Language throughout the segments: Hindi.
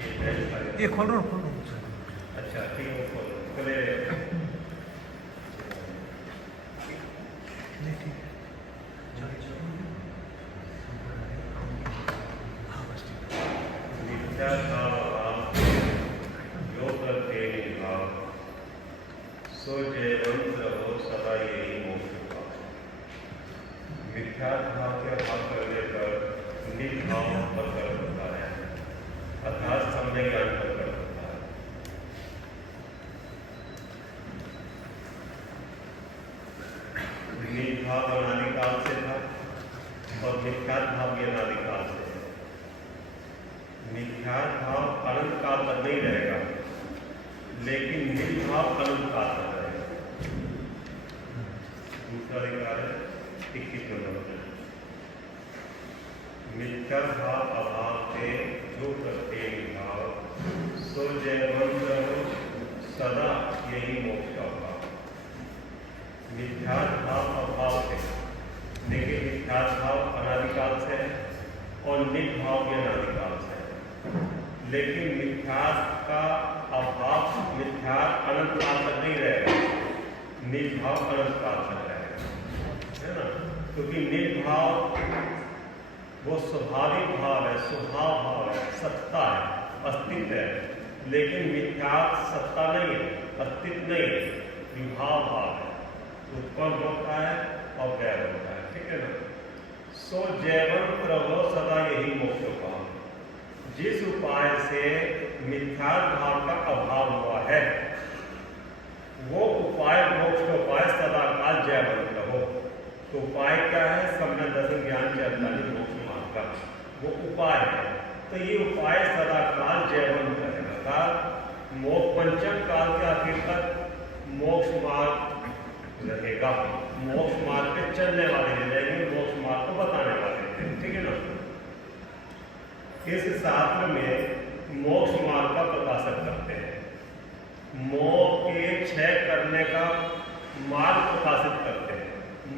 ये खोल रहा हूँ। अच्छा ठीक है, खोलो खोले। नहीं ठीक है। हाँ बस ठीक है। मिथ्या भाव जो करते निभाव, सो जयवंत रहो सदा यही मोक्ष का। मिथ्या भाव के अभाव करने पर निर्भाव पर कर होता है, अर्थात सम्यक ज्ञान पर कर होता है। निर्भाव अनादिकाल से था और मिथ्या भाव भी अनादिकाल से है। मिथ्या भाव अनंत काल तक नहीं रहेगा, लेकिन निर्भाव अनंत काल तक रहेगा। दूसरा अधिकार है 21 नंबर। मिथ्या भाव अभाव से जो करते निभाव, सो जयवंत रहो सदा यही मोक्ष का भाव। मिथ्या भाव अभाव से, देखिए मिथ्या भाव अनादिकाल से है और निर्भाव भी अनादिकाल से है, लेकिन मिथ्या का अभाव, मिथ्या अनंत काल तक नहीं रहेगा, निर्भाव अनंत काल तक रहेगा, है ना। क्योंकि निर्भाव वो स्वाभाविक भाव है, स्वभाव भाव है, सत्ता है, अस्तित्व है, लेकिन मिथ्या सत्ता नहीं है, अस्तित्व नहीं है, विभाव भाव है, उत्पन्न होता है और गैर होता है, ठीक है ना। सो जयवंत रहो सदा यही मोक्ष का। जिस उपाय से मिथ्या भाव का अभाव हुआ है, वो उपाय मोक्ष का उपाय सदा काल जयवंत रहो। तो उपाय क्या है? सम्यक दर्शन ज्ञान चैताली मोक्ष मार्ग का वो उपाय है। तो ये उपाय सदा काल जयवंत रहेगा, पंचम काल के आखिर तक मोक्ष मार्ग रहेगा। मोक्ष मार्ग पे चलने वाले रहेंगे, मोक्ष मार्ग को बताने वाले, ठीक है ना। इस शास्त्र में मोक्ष मार्ग का प्रकाशक करते हैं, मोक्ष के क्षय करने का मार्ग प्रकाशित करते हैं,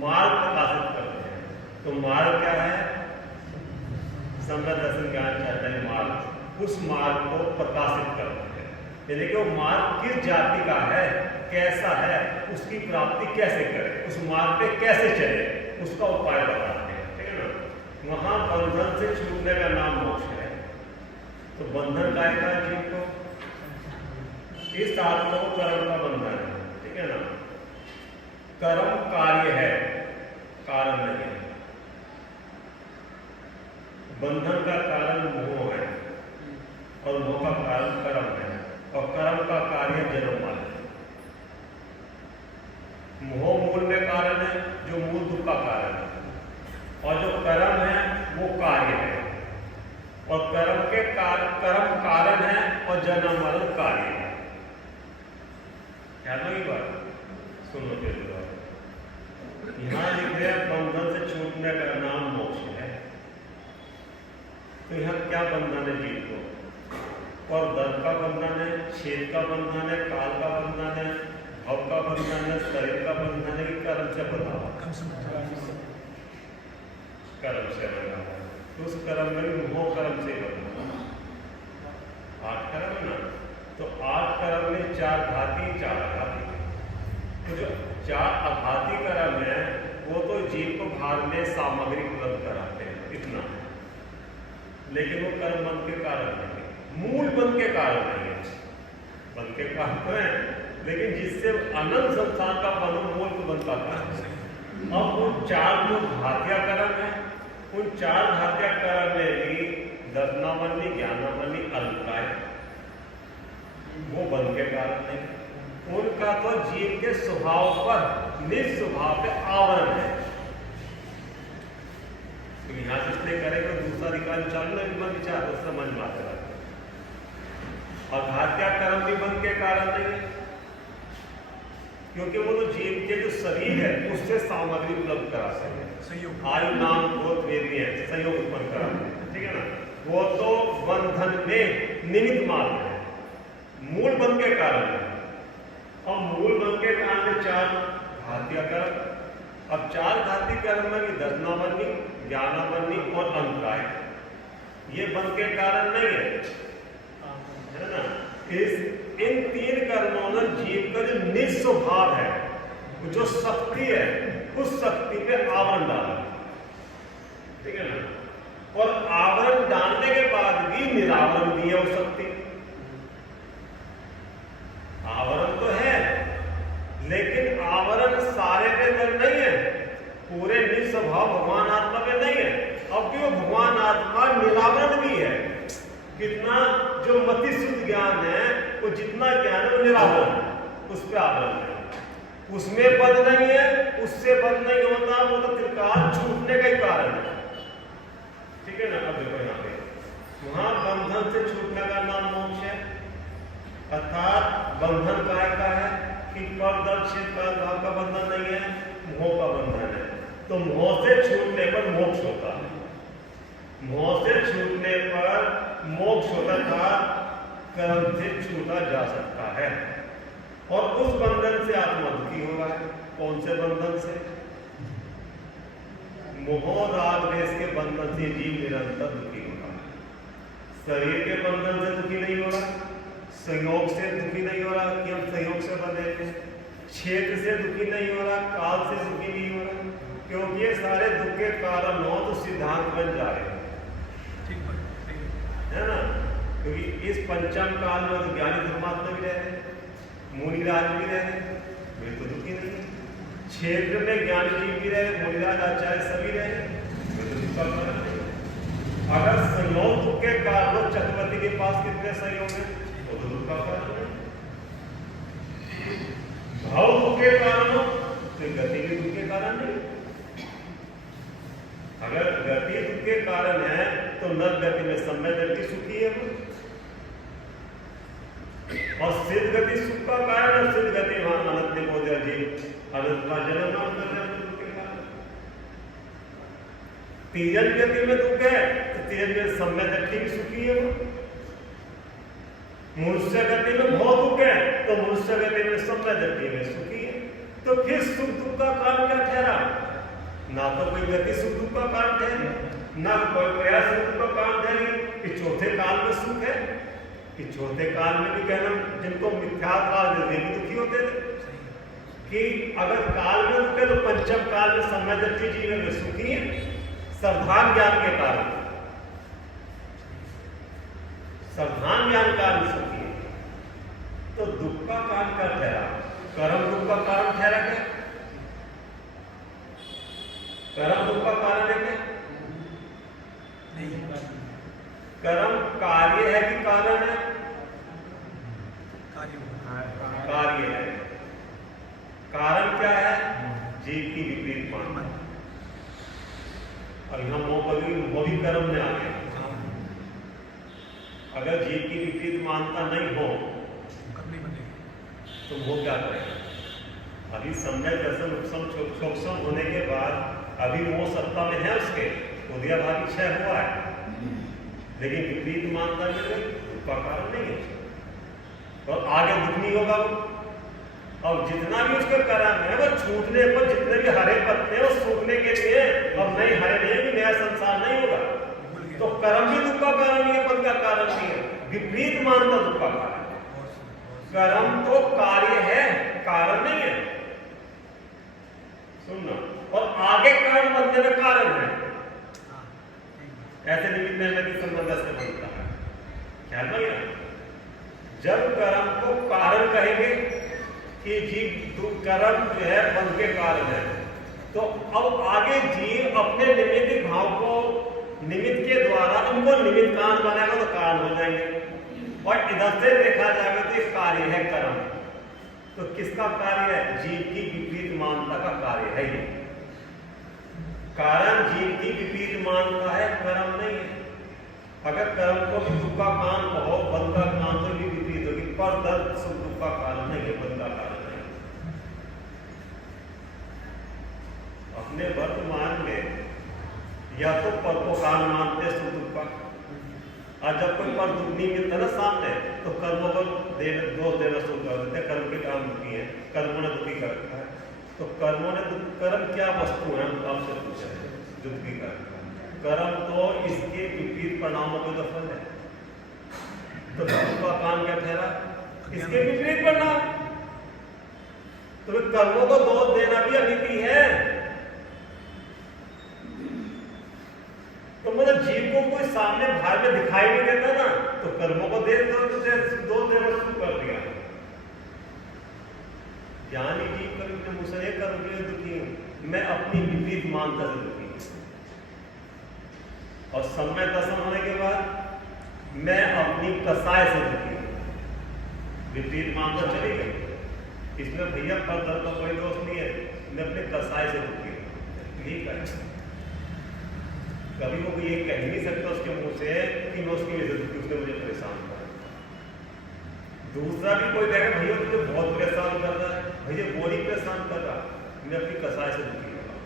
मार्ग प्रकाशित करते हैं। तो मार्ग क्या है? सम्यक दर्शन ज्ञान चैतन्य मार्ग, उस मार्ग को प्रकाशित करते हैं। यानी कि वो मार्ग किस जाति का है, कैसा है, उसकी प्राप्ति कैसे करें, उस मार्ग पे कैसे चले, उसका उपाय बताते हैं, ठीक है ना। वहां बंधन से छूटने का नाम मोक्ष है। तो बंधन का जीव को, इस आत्मा को कर्म का बंधन है, ठीक है ना। कर्म कार्य है, कारण नहीं है। बंधन का कारण मोह है और मोह का कारण कर्म है, और कर्म का कार्य जन्म वाला है। मोह मूल में कारण है, जो मूल दुख का कारण है, और जो कर्म है वो कार्य है, और कर्म के कर्म कारण है और जन्म मरण कार्य है। क्या लगी बात? सुनो के द्वारा यहाँ लिख रहे हैं बंधन से छूटने का नाम मोक्ष है। तो यहाँ क्या बंधन है जीव को? और दर्द का बंधन है, छेद का बंधन है, काल का बंधन है, भव का बंधन है, शरीर का बंधन है, कि कर्म से बंधा हुआ? कर्म से बंधा है। तो उस कर्म में भी मोह कर्म से बंधा, 8 कर्म है ना। तो 8 कर्म में 4 घाती, 4 अघाती। तो जो 4 अघाती कर्म है वो तो जीव को भार में सामग्री उपलब्ध कराते हैं, इतना। लेकिन वो कर्म बंध के कारण नहीं, मूल बंध के कारण नहीं है। बंध के कारण तो है, लेकिन जिससे अनंत संसार का बंध मूल को बंध पाता है। अब वो 4 जो घातिया कर्म है, उन 4 घातिया कर्म में भी दर्शनामणि, ज्ञानामणि, अल्पकाय, वो बंध के कारण नहीं। उनका तो जीव के स्वभाव पर, निस्वभाव पे आवरण है। तो यहाँ से इसलिए करेगा दूसरा अधिकार चालू है, मन विचार तो समझ में आता है। और घात्या कर्म भी बंध के कारण नहीं है, क्योंकि वो तो जीव के जो शरीर है उससे सामग्री उपलब्ध करा सकते हैं, सहयोग, आयु नाम बहुत वेदी है, सहयोग उत्पन्न कराते हैं, ठीक है ना। वो तो बंधन में निमित्त मात्र है, मूल बंध के कारण है। और मूल बंध के कारण 4 घातिया कर्म। अब 4 घाती कर्म में भी निस्वभाव है, जो शक्ति है, उस शक्ति पे आवरण डाला, ठीक है ना। और आवरण डालने के बाद भी निरावरण भी है वो शक्ति। आवरण तो है, लेकिन आवरण सारे पे नहीं है, पूरे निस्वभाव भगवान आत्मा पे नहीं है। अब भी वो भगवान आत्मा निरावरण भी है। कितना जो मति शुद्ध ज्ञान है, वो जितना ज्ञान है वो निरावरण है, उस पर आवरण है। उसमें पद नहीं है, उससे पद नहीं होता, वो तो त्रिकाल छूटने का ही कारण है, ठीक है ना। अब देखो यहाँ पे वहां बंधन से छूटने का नाम मोक्ष है, अर्थात बंधन काय का है कि पर दर्शित भाव का बंधन नहीं है, मोह का बंधन है। तो मोह से छूटने पर मोक्ष होता है, मोह से छूटने पर मोक्ष होता था, कर्म से छूटा जा सकता है। और उस बंधन से आत्मा दुखी होगा। कौन से बंधन से? मोह राग द्वेष के बंधन से जीव निरंतर दुखी होगा। शरीर के बंधन से दुखी नहीं हो रहा, संयोग से दुखी नहीं हो रहा कि हम संयोग से बंधे थे, क्षेत्र से दुखी नहीं हो रहा, काल से दुखी नहीं हो रहा, क्योंकि ये सारे दुख के कारण हो तो सिद्धांत बन जा रहे है ना। क्योंकि इस पंचम काल में तो ज्ञानी धर्मात्मा भी रहे, मुनिराज भी रहे, वे तो दुखी नहीं है। क्षेत्र में ज्ञानी जीव भी रहे, मुनिराज आचार्य सभी रहे, वे तो दुख का कारण नहीं। अगर संयोग दुख के कारण चक्रवर्ती के पास कितने सहयोग है, वो तो दुख का कारण है। भाव दुख के कारण हो तो गति भी दुख के कारण नहीं। अगर गति दुख के कारण है तो न गति में समय गति सुखी है वो, और सिद्ध गति सुख का कारण है। सिद्ध गति वहां अनंत ने बोल दिया जीव अनंत का जन्म नाम कर रहे हैं दुख के कारण। तीजन गति में दुख है तो तीजन में समय गति भी सुखी है वो। मनुष्य गति में बहुत दुख है तो मनुष्य गति में समय गति में सुखी है। तो फिर सुख दुख का कारण क्या ठहरा? ना तो कोई गति सुख दुख का कारण ठहरी, ना कोई प्रयास सुख दुख का कारण ठहरी कि चौथे काल में सुख है, कि चौथे काल में भी कहना जिनको मिथ्यात्व काल वे भी दुखी होते थे कि अगर काल में दुख है तो पंचम काल में समय दृष्टि जीवन में सुखी है, सावधान ज्ञान के कारण, सावधान ज्ञान कारण सुखी है। तो दुख का कारण क्या ठहरा? कर्म दुख का कारण ठहरा क्या? कर्म दुख का कारण है क्या? नहीं। कर्म कार्य है कि कारण है? कार्य है। कारण क्या है? जीव की विपरीत मान। और यहां मोह भी कर्म में आ गया। अगर जीव की विपरीत मानता नहीं हो तो वो क्या करेगा? अभी सम्यक दर्शन उपसम होने के बाद अभी वो सत्ता में है, उसके उदयाभावी क्षय हुआ है, लेकिन विपरीत मानता नहीं, उसका कारण नहीं है और आगे दुख नहीं होगा वो। और जितना भी उसका कर्म है वो छूटने पर जितने भी हरे पत्ते हैं वो सूखने के लिए, अब नहीं हरे नहीं भी नया संसार नहीं होगा। तो कर्म भी दुख का कारण नहीं है, पद का कारण नहीं है, विपरीत मानता दुख का कारण है। कर्म तो कार्य है, कारण नहीं है, सुनना। और आगे कारण बनने में कारण है, ऐसे निमित्त में संबंध से बनता है, ख्याल में। जब कर्म को कारण कहेंगे कि जीव कर्म जो है बंध के कारण है, तो अब आगे जीव अपने निमित्त भाव को निमित्त के द्वारा उनको निमित्त कारण बनाएगा तो कारण हो जाएंगे। और इधर से देखा जाएगा तो ये कार्य है कर्म। तो किसका कार्य है? जीव की विपरीत मानता का कार्य है ये। कारण जीव की विपरीत मानता है, कर्म नहीं है। अगर कर्म को भी दुख का कारण कहो, बंध का कारण तो भी विपरीत होगी, पर दर्द सुख दुख का कारण नहीं है, बंध का कारण नहीं। अपने वर्तमान में या तो पर को कारण मानते सुख दुख का, और जब कोई पर दुख नहीं मिलता ना सामने तो कर्मों को दोष देना शुरू कर देते, कर्म के काम दुखी है, कर्मों ने दुखी कर रखा है। तो कर्मों ने कर्म क्या वस्तु है आपसे पूछा है, जो दुखी कर कर्म तो इसके विपरीत परिणामों को दफल है। तो दुख का काम क्या ठहरा? इसके विपरीत परिणाम। तो कर्मों को दोष देना भी अनिति है। तो मतलब जीव को कोई सामने बाहर में दिखाई नहीं देता ना, तो कर्मों को दोष देना शुरू कर दिया। ज्ञानी जीव कभी मुझसे एक कर्म के लिए दुखी हूं, मैं अपनी विपरीत मानता से दुखी हूं, और समय दशम होने के बाद मैं अपनी कसाय से दुखी हूं। विपरीत मानता चली गई, इसमें भैया पर दर्द का कोई दोष नहीं है, मैं अपने कसाय से दुखी हूं। ठीक है, कभी वो ये कह नहीं सकता उसके मुंह से कि मैं उसकी वजह से उसने मुझे परेशान कर। दूसरा भी कोई कहेगा भैया तुझे बहुत परेशान कर रहा है, भैया बोली परेशान कर रहा, मैं अपनी कसाय से दुखी हो रहा।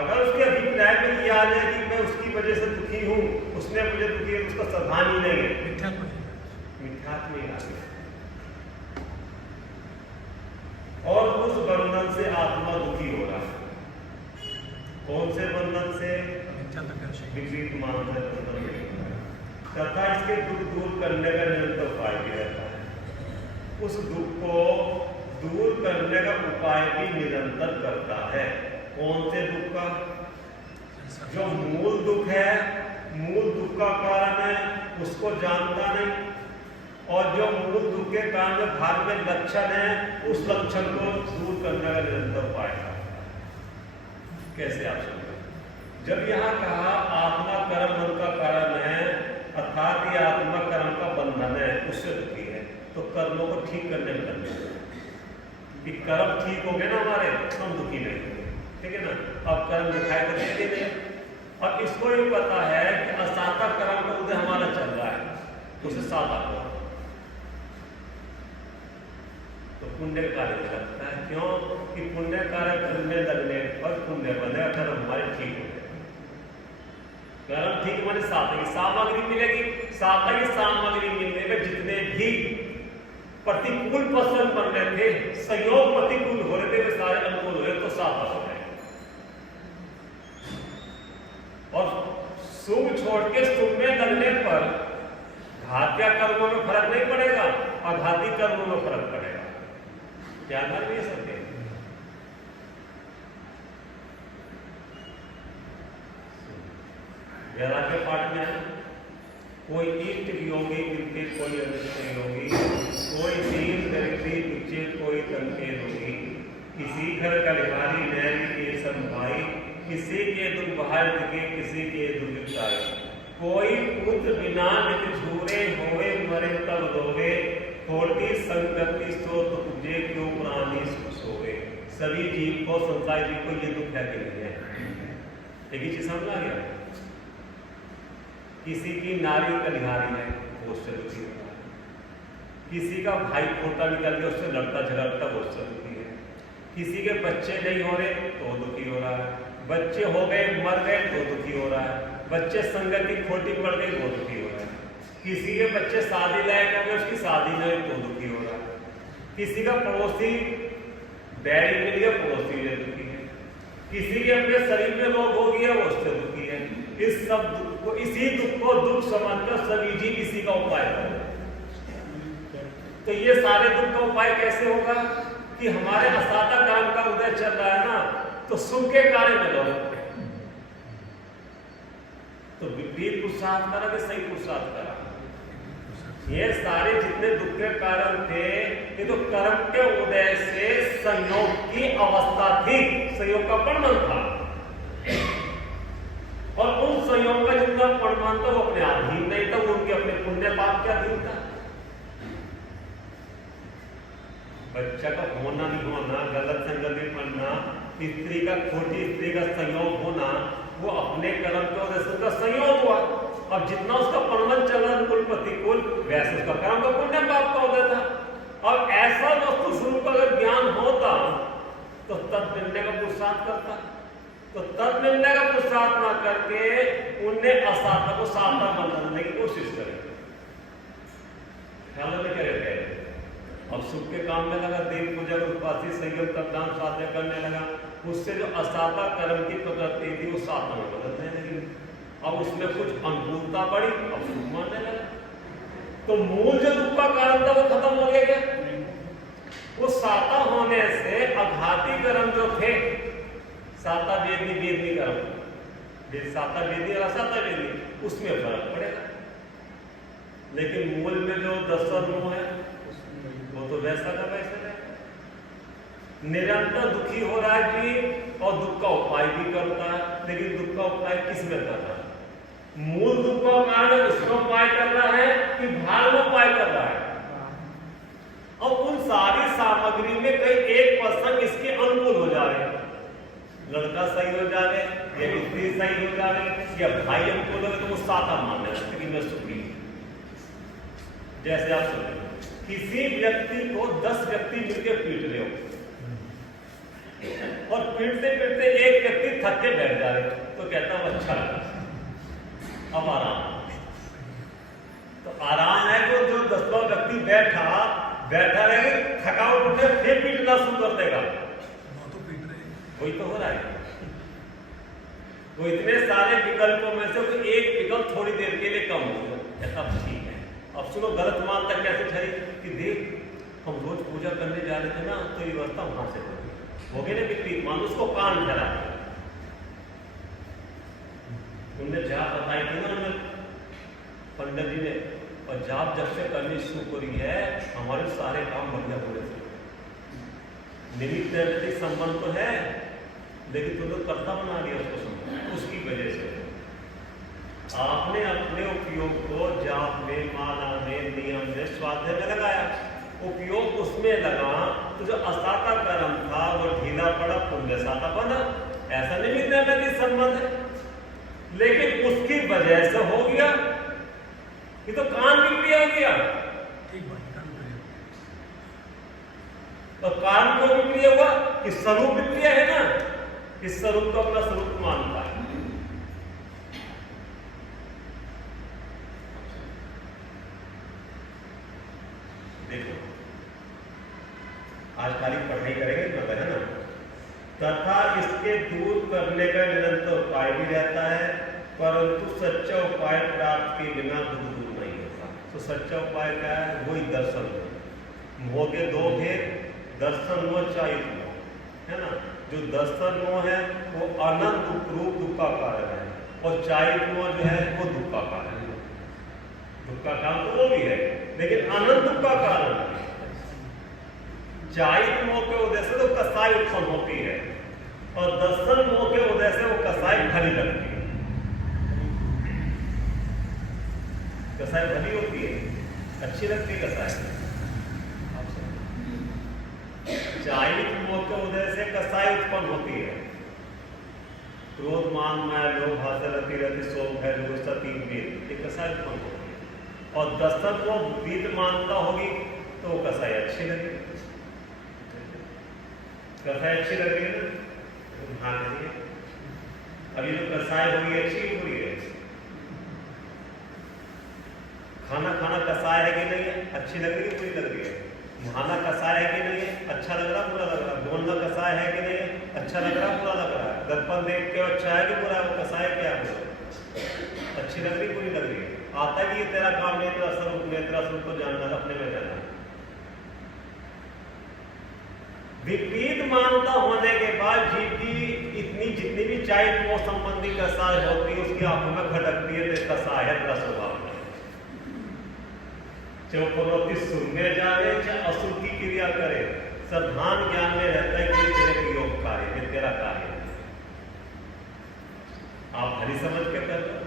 अगर उसके अभिप्राय में ये आ जाए कि मैं उसकी वजह से दुखी हूं, उसने मुझे दुखी है, उसका सावधान ही नहीं है, मिथ्यात्व में आ गया। और उस बंधन से आत्मा दुखी हो रहा है। कौन से बंधन से? विपरीत मानता है तथा इसके दुख दूर करने का निरंतर उपाय भी रहता है। उस दुख को दूर करने का उपाय भी निरंतर करता है। कौन से दुख का? जो मूल दुख है, मूल दुख का कारण है, उसको जानता नहीं, और जो मूल दुख के कारण भाग में लक्षण है, उस लक्षण को दूर करने का निरंतर उपाय है। कैसे आप समझे? जब यहां कहा आत्मा कर्म मन का कारण है, अर्थात ये आत्मा कर्म का बंधन है, उससे दुखी है, तो कर्मों को ठीक करने में लगना कि कर्म ठीक हो गए ना हमारे, हम दुखी नहीं होंगे। ठीक है ना? अब कर्म दिखाई तो देंगे नहीं, और इसको ये पता है कि असाता कर्म का उदय हमारा चल रहा है, उसे साता को तो पुण्य कार्य लगता है। क्यों? कि पुण्य कार्य करने लगने पर पुण्य बनेगा, कर्म हमारे ठीक हो गए। कर्म ठीक माने साधन की सामग्री मिलेगी, साधन की सामग्री मिलने में जितने भी प्रतिकूल प्रसंग बन रहे थे, संयोग प्रतिकूल हो रहे थे, वे सारे अनुकूल हो रहे, तो साधन हो गए। और शुभ छोड़ के शुभ में लगने पर घातिया कर्मों में फर्क नहीं पड़ेगा, और घाती कर्मों में फर्क पड़ेगा। क्या कर नहीं सकते? के पाठ में कोई इष्ट योगी मिलते, कोई अनिष्ट योगी, कोई दीन दरिद्री पिछे, कोई तंके रोगी, किसी घर का लिहारी नैन के संभाई, किसी के दुख बहार दिखे, किसी के दुख चाहे, कोई पुत्र बिना नित झूरे होवे, मरे तब रोवे, थोड़ी संगति सो तो तुझे क्यों प्राणी सोवे। सभी जीव को, संसार जीव को ये दुख है कि नहीं है? एक ही चीज समझ आ गया? किसी की नारी कलिहारी है, वो उससे दुखी होता है। किसी का भाई खोटा निकल गया, उससे लड़ता झगड़ता, वो उससे दुखी है। किसी के बच्चे नहीं हो रहे तो दुखी हो रहा है, बच्चे हो गए मर गए तो दुखी हो रहा है, बच्चे संगति खोटी पड़ गई वो दुखी हो रहा है, किसी के बच्चे शादी लायक हो गए, उसकी शादी नहीं तो दुखी हो रहा है, किसी का पड़ोसी बैरी मिल गया, पड़ोसी में दुखी है, किसी के अपने शरीर में रोग हो गया, वो उससे दुखी है। इस सब दुख को, इसी दुख को दुख समझकर सभी जीव इसी का उपाय करें। तो ये सारे दुख का उपाय कैसे होगा? कि हमारे असाता काम का उदय चल रहा है ना, तो सुख के कार्य में लो, तो विपरीत पुरुषार्थ करा कि सही पुरुषार्थ करा? ये सारे जितने दुख के कारण थे, ये तो कर्म के उदय से संयोग की अवस्था थी, संयोग का परिणाम था, और उन संयोग का जितना परिणाम था वो अपने अधीन नहीं था, वो उनके अपने पुण्य पाप के अधीन था। बच्चा का होना नहीं होना, गलत संगति पढ़ना, स्त्री का खोटी स्त्री का संयोग होना, वो अपने कर्म के वजह से उसका संयोग हुआ। अब जितना उसका परिणाम चला अनुकूल प्रतिकूल, वैसे उसका कर्म का पुण्य पाप का होता था। अब ऐसा वस्तु स्वरूप अगर ज्ञान होता तो तब मिलने का पुरुषार्थ करता, तो तब मिलने का पुरुषार्थ ना करके उनने असाता को साता बनाने की कोशिश करी। ख्याल में क्या रहते हैं? अब सुख के काम में लगा, देव पूजा उपासी संयम तपदान स्वाध्याय करने लगा, उससे जो असाता कर्म की प्रकृति थी वो साता में बदलने लगी। अब उसमें कुछ अनुकूलता बढ़ी, अब सुख मानने लगा, तो मूल जो दुख का कारण था वो खत्म हो गया क्या? उस साता होने से अघाती कर्म जो थे, साता वेदी वेदी कर्म, साता वेदी और असाता वेदी, उसमें फर्क पड़ेगा। लेकिन मूल में जो 10 कर्म है वो तो वैसा का वैसा है। निरंतर दुखी हो रहा है जी, और दुख का उपाय भी करता है, लेकिन दुख का उपाय किस में कर रहा है? मूल दुख का कारण उसमें उपाय कर रहा है कि भाग में उपाय कर रहा है? और उन सारी सामग्री में कई एक प्रसंग इसके अनुकूल हो जा रहे हैं। लड़का सही हो जा रहे, या स्त्री सही हो जा रहे, या भाई अनुकूल हो, तो वो साता मान रहे स्त्री में सुखी। जैसे आप सुनिए, किसी व्यक्ति को 10 व्यक्ति मिलकर पीट रहे हो, और पीटते पीटते एक व्यक्ति थक के बैठ जा रहे, तो कहता हूं अच्छा लगा, अब आराम। तो आराम है कि जो 10वां व्यक्ति बैठा रहे, थकावट उठे, फिर पीटना शुरू कर देगा, वही तो हो रहा है। वो इतने सारे विकल्पों में से एक विकल्प थोड़ी देर के लिए कम हो गया, अब ठीक है। अब सुनो, गलत मानता कैसे ठहरी कि देख हम रोज पूजा करने जा रहे थे ना, तो ये व्यवस्था वहां से हो गए ना, विपरीत मान उसको कान ठहरा। उनने जाप बताई थी ना, उन्होंने पंडित जी ने, और जाप जब से करनी शुरू करी है, हमारे सारे काम बढ़िया हो रहे थे। निमित्त नैमित्तिक संबंध तो है, लेकिन तुम लोग कर्ता बना दिया उसको संबंध, उसकी वजह से आपने अपने उपयोग को जाप में, माला में, नियम में, स्वाध्याय में लगाया। उपयोग उसमें लगा तो जो असाता कर्म था वो ढीला पड़ा, पुण्य साता बना। ऐसा निमित्त नैमित्तिक संबंध है, लेकिन उसकी वजह से हो गया, ये तो कान विक्रिया हो गया। तो कान को विक्रिया हुआ कि स्वरूप विक्रिया है ना, इस स्वरूप को अपना स्वरूप मानता है। देखो आज खाली पढ़ाई करेंगे मतलब है ना, तथा इसके दूर करने का निरंतर उपाय भी रहता है, परंतु सच्चा उपाय प्राप्त के बिना दुख दूर नहीं होता। तो सच्चा उपाय क्या है? वही दर्शन मोह के 2 भेद, दर्शन मोह चाहित मोह, है ना। जो दर्शन मोह है वो अनंत रूप दुख का कारण है, और चाहित मोह जो है वो दुख का कारण है। दुख का कारण तो वो भी है, लेकिन अनंत दुख का कारण है। चाहित मोह के उदय से तो कसाई उत्पन्न होती है, और दर्शन मोह के उदय से वो कसाई भली लगती है। कसाई भली होती है, अच्छी लगती है कसाई। चाहित मोह के उदय से कसाई उत्पन्न होती है। क्रोध मान माया लोभ हासिल रति रति शोभ है गुस्सा 3 वेद, ये कसाई उत्पन्न होती है। और दर्शन को विद मानता होगी तो वो कसाई अच्छी लगेगी। कसाई अच्छी लग रही है ना, तो ध्यान दीजिए। अभी जो कसाई होगी अच्छी बुरी है। खाना खाना कसाई है कि नहीं है, अच्छी लग रही है बुरी लग रही है। नहाना कसाई है कि नहीं है, अच्छा लग रहा बुरा लग रहा। बोलना कसाई है कि नहीं है, अच्छा लग रहा बुरा लग रहा है। दर्पण देख के अच्छा है कि बुरा है, वो कसाई क्या है, अच्छी लग रही बुरी लग रही है। आता कि ये तेरा काम नहीं, तेरा स्वरूप नहीं, तेरा स्वरूप को जानना है, अपने में जाना है। विपरीत मानता होने के बाद जीव की इतनी जितनी भी चाहिए वो संबंधी कसाय होती है, उसकी आंखों में खटकती है, तो कसाय है तेरा स्वभाव है। चाहे पनौती सुनने जाए चाहे असुर की क्रिया करे, सावधान ज्ञान में रहता है कि तेरे को योग कार्य है, तेरा कार्य है। आप भली समझ के कर रहे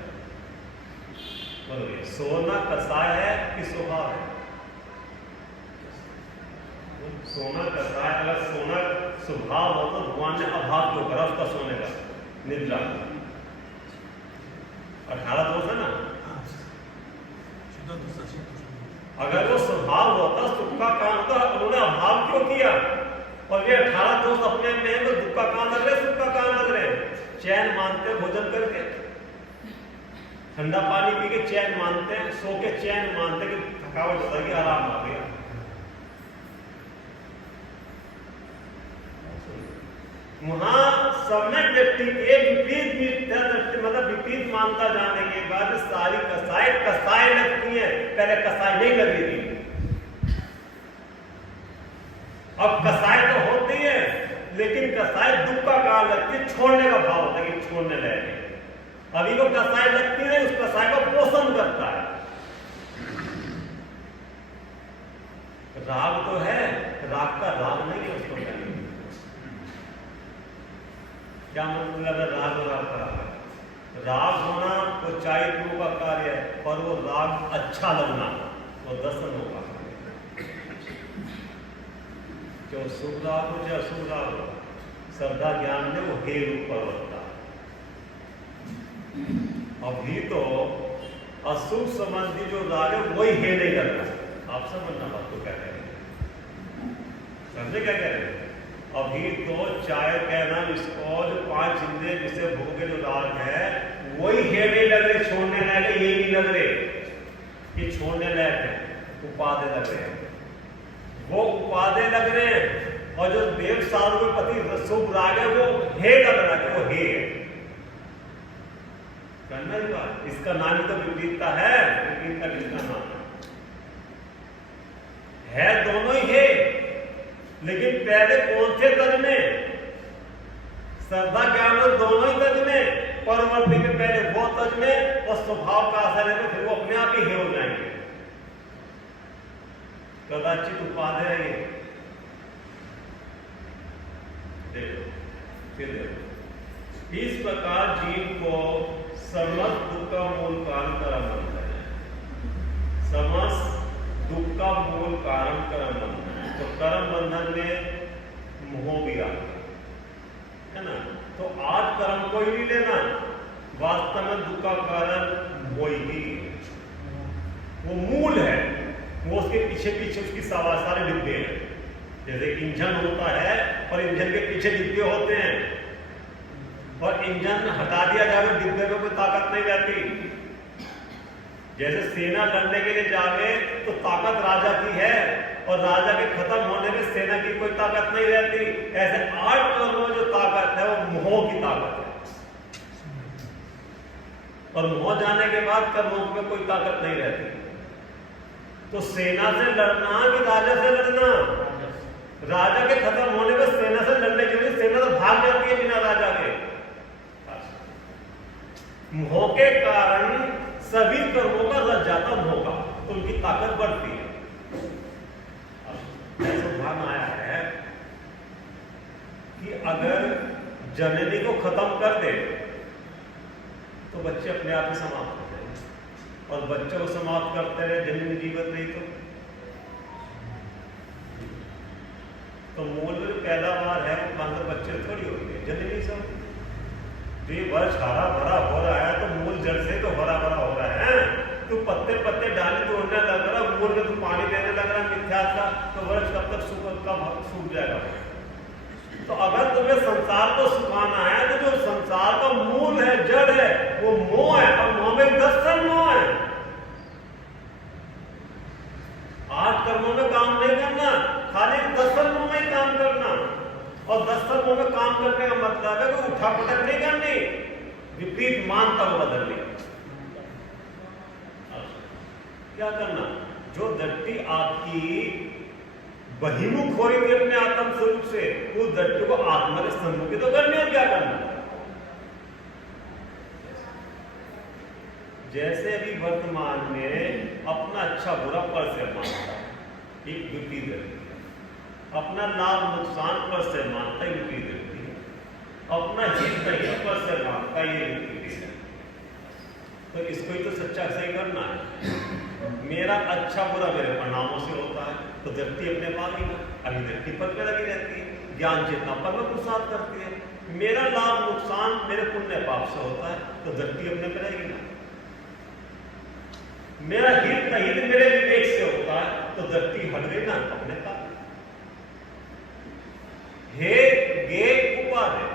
बोलिए, सोना कसाय है कि स्वभाव है? सोना कसाय, अगर सोना स्वभाव हो तो भगवान ने अभाव क्यों करा उसका सोने का? निद्रा 18 दोष है ना। अगर वो स्वभाव होता, सुख का काम होता, उन्होंने अभाव क्यों किया? और ये 18 दोष अपने में है, तो दुख का काम लग रहे, सुख का काम लग रहे। चैन मानते भोजन करके, ठंडा पानी पी के चैन मानते हैं, सो के चैन मानते कि थकावट हो गई, आराम आ गया। वहां सम्यक व्यक्ति के विपरीत दृष्टि मतलब विपरीत मानता जाने के बाद सारी कसाई लगती है, पहले कसाई नहीं लगी थी। छोड़ने का भाव होता है कि छोड़ने लगे। अभी वो कसाई लगती है, उस कसाई को पोषण करता है। राग तो है, राग का राग नहीं है उसको कहने। क्या मतलब है राग और राग का राग? राग होना वो चारित्रों का कार्य है, पर वो राग अच्छा लगना वो दर्शनों का कार्य है। जो शुभ राग हो चाहे अशुभ राग हो, श्रद्धा ज्ञान में वो हे रूप परवत्ता। अभी तो अशुभ संबंधी जो राग है वही हे नहीं करता। आप समझना बात को क्या कह रहे हैं, समझे क्या कह रहे हैं? अभी तो चाय कहना इसको जो 5 इंद्रिय जिसे भोगे जो राग है वही हे नहीं लग रहे, छोड़ने लायक है, ये नहीं लग रहे कि छोड़ने लायक है, उपाधे लग रहे हैं, वो उपाधे लग रहे हैं। और जो देव सार्वपति शुभ राग है वो हे लग रहा है, वो हे है। करना ही बात, इसका नाम ही तो विपरीतता है। विपरीतता किसका नाम है? दोनों ही है, लेकिन पहले कौन थे तज में? श्रद्धा ज्ञान दोनों ही तज में। परवर्ती में पहले वो तज में और स्वभाव का असर है तो फिर वो अपने आप ही हे हो जाएंगे। कदाचित उपाधि है ये। देखो फिर देखो, इस प्रकार जीव को समस्त दुख का मूल कारण कर्म बनता है। समस्त दुख का मूल कारण कर्म बंधन है। तो कर्म बंधन में मोह भी आता है ना। तो आज कर्म कोई नहीं लेना, वास्तव में दुख का कारण वही ही वो मूल है। वो उसके पीछे पीछे उसकी सारे डिब्बे हैं। जैसे इंजन होता है और इंजन के पीछे डिब्बे होते हैं, और इंजन हटा दिया जाए तो डिब्बे में कोई ताकत नहीं रहती। जैसे सेना लड़ने के लिए जावे तो ताकत राजा की है, और राजा के खत्म होने में सेना की कोई ताकत नहीं रहती। ऐसे 8 कर्मों जो ताकत है वो मोह की ताकत है, और मोह जाने के बाद कर्मों में कोई ताकत नहीं रहती। तो सेना से लड़ना कि राजा से लड़ना? राजा के खत्म होने में सेना से लड़ने के लिए सेना तो भाग जाती है बिना राजा के। मोह के कारण सभी कर्मों का रच जाता मोह का, तो उनकी ताकत बढ़ती है। ऐसा ध्यान आया है कि अगर जननी को खत्म कर दे तो बच्चे अपने आप ही समाप्त हो जाएंगे, और बच्चे को समाप्त करते रहे जननी जीवित रही तो मूल में पैदावार है वो अंदर बच्चे थोड़ी होती है, जननी सब। तो ये वर्ष हरा भरा हो रहा है तो मूल जड़ से तो हरा भरा हो रहा है। तू पत्ते पत्ते डाली तोड़ने लग रहा, मूल में तू पानी देने लग रहा मिथ्या का, तो वर्ष कब तक सूख जाएगा। तो अगर तुम्हें संसार को सुखाना है तो जो संसार का मूल है, जड़ है, वो मोह है, और मोह में 10 मोह है। 8 कर्मों में काम नहीं करना, खाली 10 कर्मों में ही काम करना। और 10 कर्मों में काम करने का मतलब है कि उठा पटक नहीं करनी, विपरीत मानता को बदल लिया। क्या करना? जो दृष्टि आपकी बहिमुख हो रही थी अपने आत्म स्वरूप से, उस दृष्टि को आत्मा के सम्मुखी तो करनी है। क्या करना? जैसे अभी वर्तमान में अपना अच्छा बुरा पर से मानता है, एक विपरीत दृष्टि। अपना लाभ नुकसान पर से मानता है, विपरीत दृष्टि। अपना हित नहीं पर से मानता है, ये विपरीत है। तो इसको ही तो सच्चा सही करना है। मेरा अच्छा बुरा मेरे परिणामों से होता है, तो दृष्टि अपने पास ही ना, अभी दृष्टि पर में लगी रहती है, ज्ञान चेतना पर में पुरुषार्थ करती है। मेरा लाभ नुकसान मेरे पुण्य पाप से होता है, तो दृष्टि अपने पर रहेगी ना। मेरा हित नहीं मेरे विवेक से होता है, तो दृष्टि हट गई ना अपने पास। हे गे उपाधि,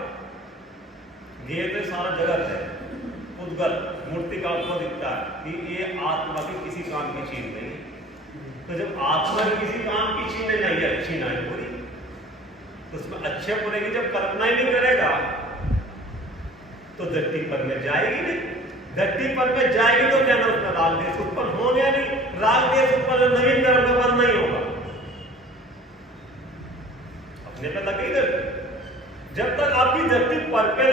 गे तो सारा जगत है, उद्गत मूर्ति का आपको दिखता है कि ये आत्मा की किसी काम की चीज नहीं है। तो जब आत्मा की किसी काम की चीज नहीं है, अच्छी ना है बुरी, तो उसमें अच्छे बुरे की जब कल्पना ही नहीं करेगा तो दृष्टि पर में जाएगी नहीं। दृष्टि पर में जाएगी तो क्या ना उसमें राग देश उत्पन्न हो गया नहीं। राग देश उत्पन्न नवीन कर्म का बंद नहीं होगा, अपने पे लगी दृष्टि। जब तक आपकी दृष्टि पर पे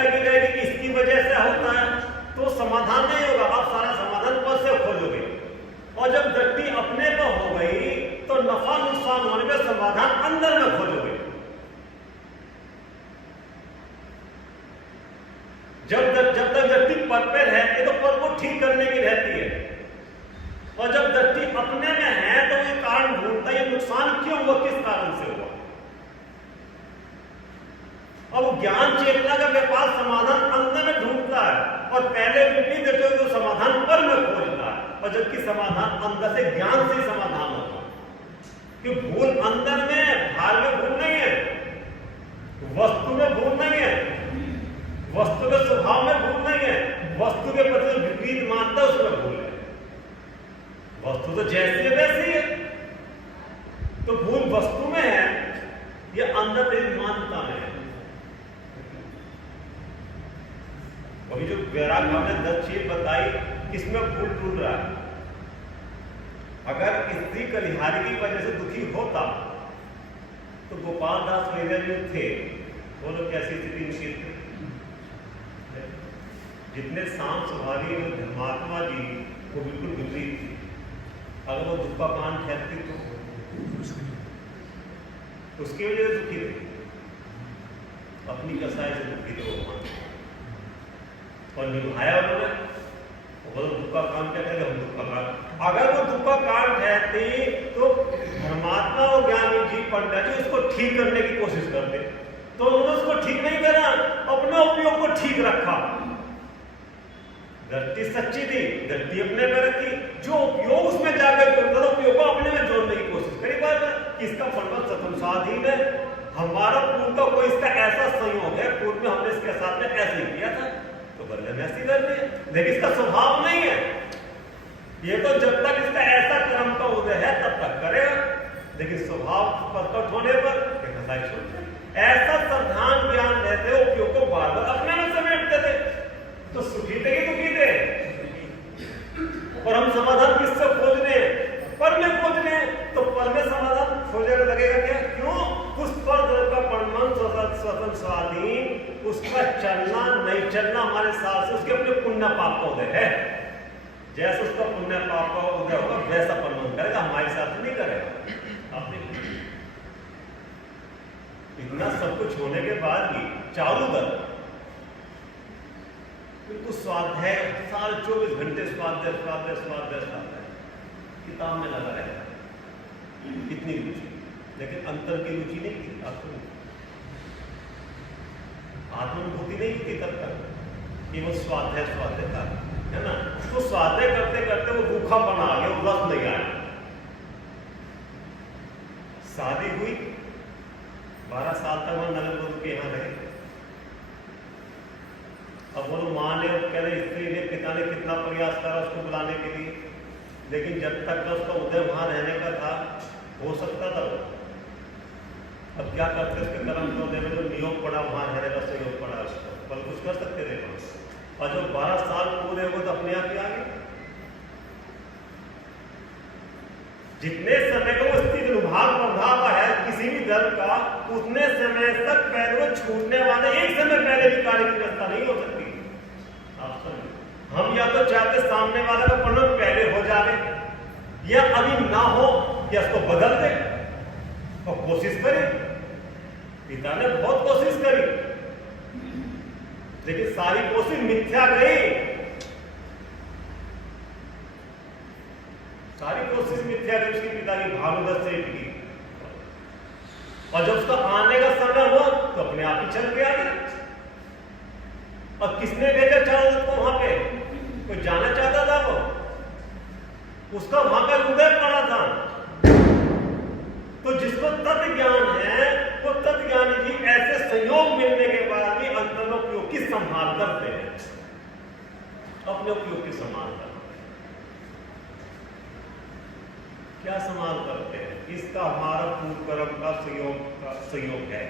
समाधान अंदर में खोजोगे। जब तक दृष्टि पर पे रहती है तो पर को ठीक करने की रहती है, और जब दृष्टि अपने में है तो ये कारण ढूंढता है, ये नुकसान क्यों हुआ, किस कारण से हुआ। अब ज्ञान चेतना का व्यापार समाधान अंदर में ढूंढता है, और पहले विपरीत देते हुए समाधान पर में खोजता है, और जबकि समाधान अंदर से ज्ञान से समाधान होगा। कि भूल अंदर में, बाहर में भूल नहीं है, वस्तु में भूल नहीं है, वस्तु के स्वभाव में भूल नहीं है, वस्तु के प्रति विपरीत मानता है उसमें भूल है। वस्तु तो जैसी है वैसी है, तो भूल वस्तु में है, ये अंदर तेरी मानता में है। अभी जो वैराग्य हमने 10 चीज बताई, किसमें भूल ढूंढ रहा है। अगर स्त्री कलिहारी की वजह से दुखी होता तो गोपाल दास वेदर जो थे वो लोग कैसी स्थिति उनकी थी। जितने शांत स्वभावी धर्मात्मा जी वो बिल्कुल विपरीत थी। अगर वो दुख का पान फेंकती तो उसकी वजह से दुखी थे, अपनी कसाई से दुखी थे वो, और निभाया उन्होंने। वो दुख का काम क्या करेगा, हम दुख का काम। अगर वो दुख का काम कहती तो धर्मात्मा और ज्ञानी जी पंडित जी उसको ठीक करने की कोशिश करते, तो उन्होंने उसको ठीक नहीं करा, अपने उपयोग को ठीक रखा। दृष्टि सच्ची थी, दृष्टि अपने में रखी, जो उपयोग उसमें जाकर जोड़ता था उपयोग को अपने में जोड़ने की कोशिश करी। बात इसका फलवत सतम स्वाधीन है, हमारा पूर्व का कोई इसका ऐसा संयोग है, पूर्व में हमने इसके साथ में ऐसे ही किया था तो बदले में ऐसी कर दी, लेकिन इसका स्वभाव नहीं है। ये तो जब तक इसका ऐसा कर्म का उदय है तब तक करेगा, लेकिन स्वभाव प्रकट होने पर छोड़ दे। ऐसा सावधान ज्ञान रहते हो, उपयोग को बार बार अपने में समेटते थे, तो सुखी थे कि दुखी थे। और हम समाधान किससे खोज रहे हैं, पर में खोज रहे हैं, तो पर में समाधान खोजने लगेगा क्या, क्यों, उस पर का परमन स्वतंत्र स्वाधीन, उसका चलना नहीं चलना हमारे साथ से उसके अपने पुण्य पाप का उदय है। जैसे उसका पुण्य पाप का उदय होगा वैसा परमन करेगा, हमारे साथ नहीं करेगा। आपने इतना सब कुछ होने के बाद भी चारों तरफ बिल्कुल स्वाध्याय, साल 24 घंटे स्वाध्याय स्वाध्याय स्वाध्याय स्वाध्याय किताब में लगा रहता है, कितनी रुचि, लेकिन अंतर की रुचि नहीं थी। आत्मानुभूति नहीं थी तब तक, केवल स्वाध्याय स्वाध्याय था, है ना। तो स्वाध्याय करते करते वो रूखा बना आ गया, वो रस नहीं आया। शादी हुई, 12 साल तक वह नगर गुरु के यहाँ रहे। अब वो माँ ने कह रहे स्त्री ने, पिता ने कितना प्रयास करा उसको बुलाने के लिए, लेकिन जब तक उसका उदय वहां रहने का था, हो सकता था वो। अब क्या करते उसके कर्म को देने जो नियोग पड़ा वहां रहने का सहयोग पड़ा उसको, बल कुछ कर सकते थे वहां। और जो 12 साल पूरे हो तो अपने आप ही आ गए। जितने समय का वो स्थिति अनुभाग बंधा हुआ है किसी भी धर्म का, उतने समय तक पहले वो छूटने वाले एक समय पहले भी कार्य की व्यवस्था नहीं हो सकती। आप समझे, हम या तो चाहते सामने वाला का परिणाम पहले हो जाए, या अभी ना हो, या उसको बदल दे, और कोशिश करें। पिता ने बहुत कोशिश करी, लेकिन सारी कोशिश मिथ्या गई, सारी कोशिश मिथ्या गई उसके पिता की भानुदत्त से की। और जब उसका आने का समय हुआ तो अपने आप ही चल के आ गया। और किसने भेजा चारों को वहां पे, कोई जाना चाहता था वो, उसका वहां का उदय पड़ा था। तो जिसको तत्व ज्ञान है वो तत्व ज्ञानी जी ऐसे संयोग मिलने के बाद भी अंतर उपयोग की संभाल करते हैं, अपने उपयोग की संभाल करते हैं। क्या संभाल करते हैं, इसका हमारा पूर्व कर्म का संयोग है।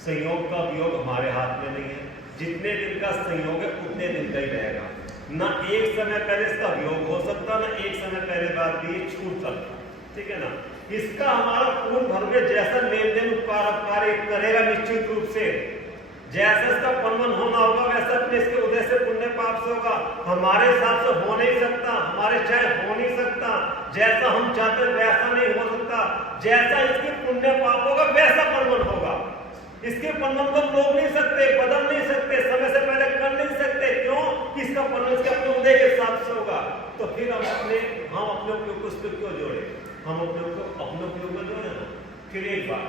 संयोग का वियोग हमारे हाथ में नहीं है। जितने दिन का संयोग है उतने दिन का ही रहेगा। ना एक समय पहले इसका वियोग हो सकता, ना एक समय पहले बाद भी ये छूट सकता, ठीक है ना। इसका हमारा पूर्व भर में जैसा लेन देन उपकार करेगा निश्चित रूप से, जैसे इसका परमन होना होगा वैसा अपने इसके उदय से पुण्य पाप से होगा। हमारे हिसाब से हो नहीं सकता, हमारे चाहे हो नहीं सकता। जैसा हम चाहते वैसा नहीं हो सकता। जैसा इसके पुण्य पाप होगा वैसा परमन होगा। इसके परमन को हम रोक नहीं सकते, बदल नहीं सकते, समय से पहले कर नहीं सकते। क्यों? इसका परमन इसके अपने उदय के हिसाब से होगा। तो फिर हम अपने उपयोग को उस पर क्यों जोड़े? हम अपने उपयोग में जोड़े ना। फिर एक बात,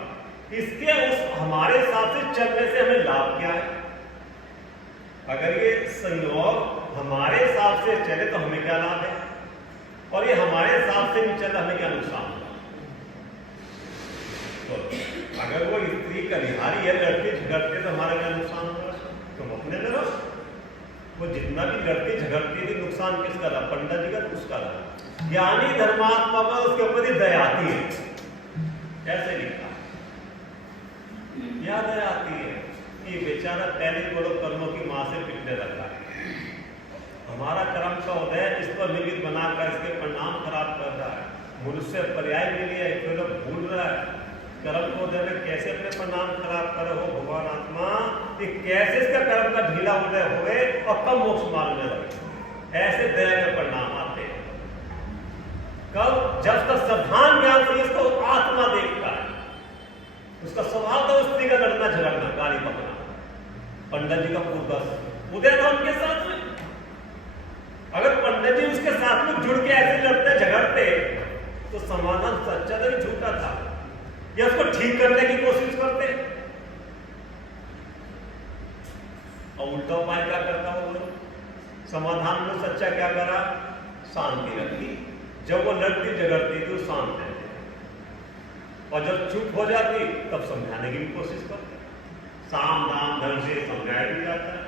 इसके उस हमारे हिसाब से चलने से हमें लाभ क्या है? अगर ये संयोग हमारे हिसाब से चले तो हमें क्या लाभ है, और ये हमारे हिसाब से नहीं चला हमें क्या नुकसान होगा? तो अगर वो स्त्री कलिहारी है, लड़के झगड़ते तो हमारा क्या नुकसान होगा? तुम अपने में रहो। वो जितना भी लड़के झगड़ते थे नुकसान किसका रहा? पंडित जी का, उसका रहा। ज्ञानी धर्मात्मा का उसके ऊपर ही दया आती है, ऐसे लिखा या दया आती है। ये बेचारा पहले करोड़ों कर्मों की मां से पिटने लगा। हमारा कर्म का उदय इस पर निमित्त बनाकर इसके परिणाम खराब कर रहा है। मनुष्य पर्याय के लिए फिर भूल रहा है। कर्म को उदय में कैसे अपने परिणाम खराब करे हो भगवान आत्मा, कि कैसे इसका कर्म का ढीला उदय हुए और कब मोक्ष मार्ग में लगे। ऐसे दया के परिणाम आते हैं कब? जब तक सावधान ज्ञान से इसको आत्मा देखता है। उसका स्वभाव था स्त्री का लड़ना झगड़ना, गाली पकड़ना। पंडित जी का पूर्वज उदय था उनके साथ में। अगर पंडित जी उसके साथ में जुड़ के ऐसे लड़ते झगड़ते तो समाधान सच्चा था कि झूठा था, या उसको ठीक करने की कोशिश करते? और उल्टा उपाय क्या करता वो लोग? समाधान में सच्चा क्या करा? शांति रखी। जब वो लड़ती झगड़ती थी वो शांत रहते, और जब चुप हो जाती तब समझाने की भी कोशिश करते। साम दाम ढंग से समझाया भी जाता है।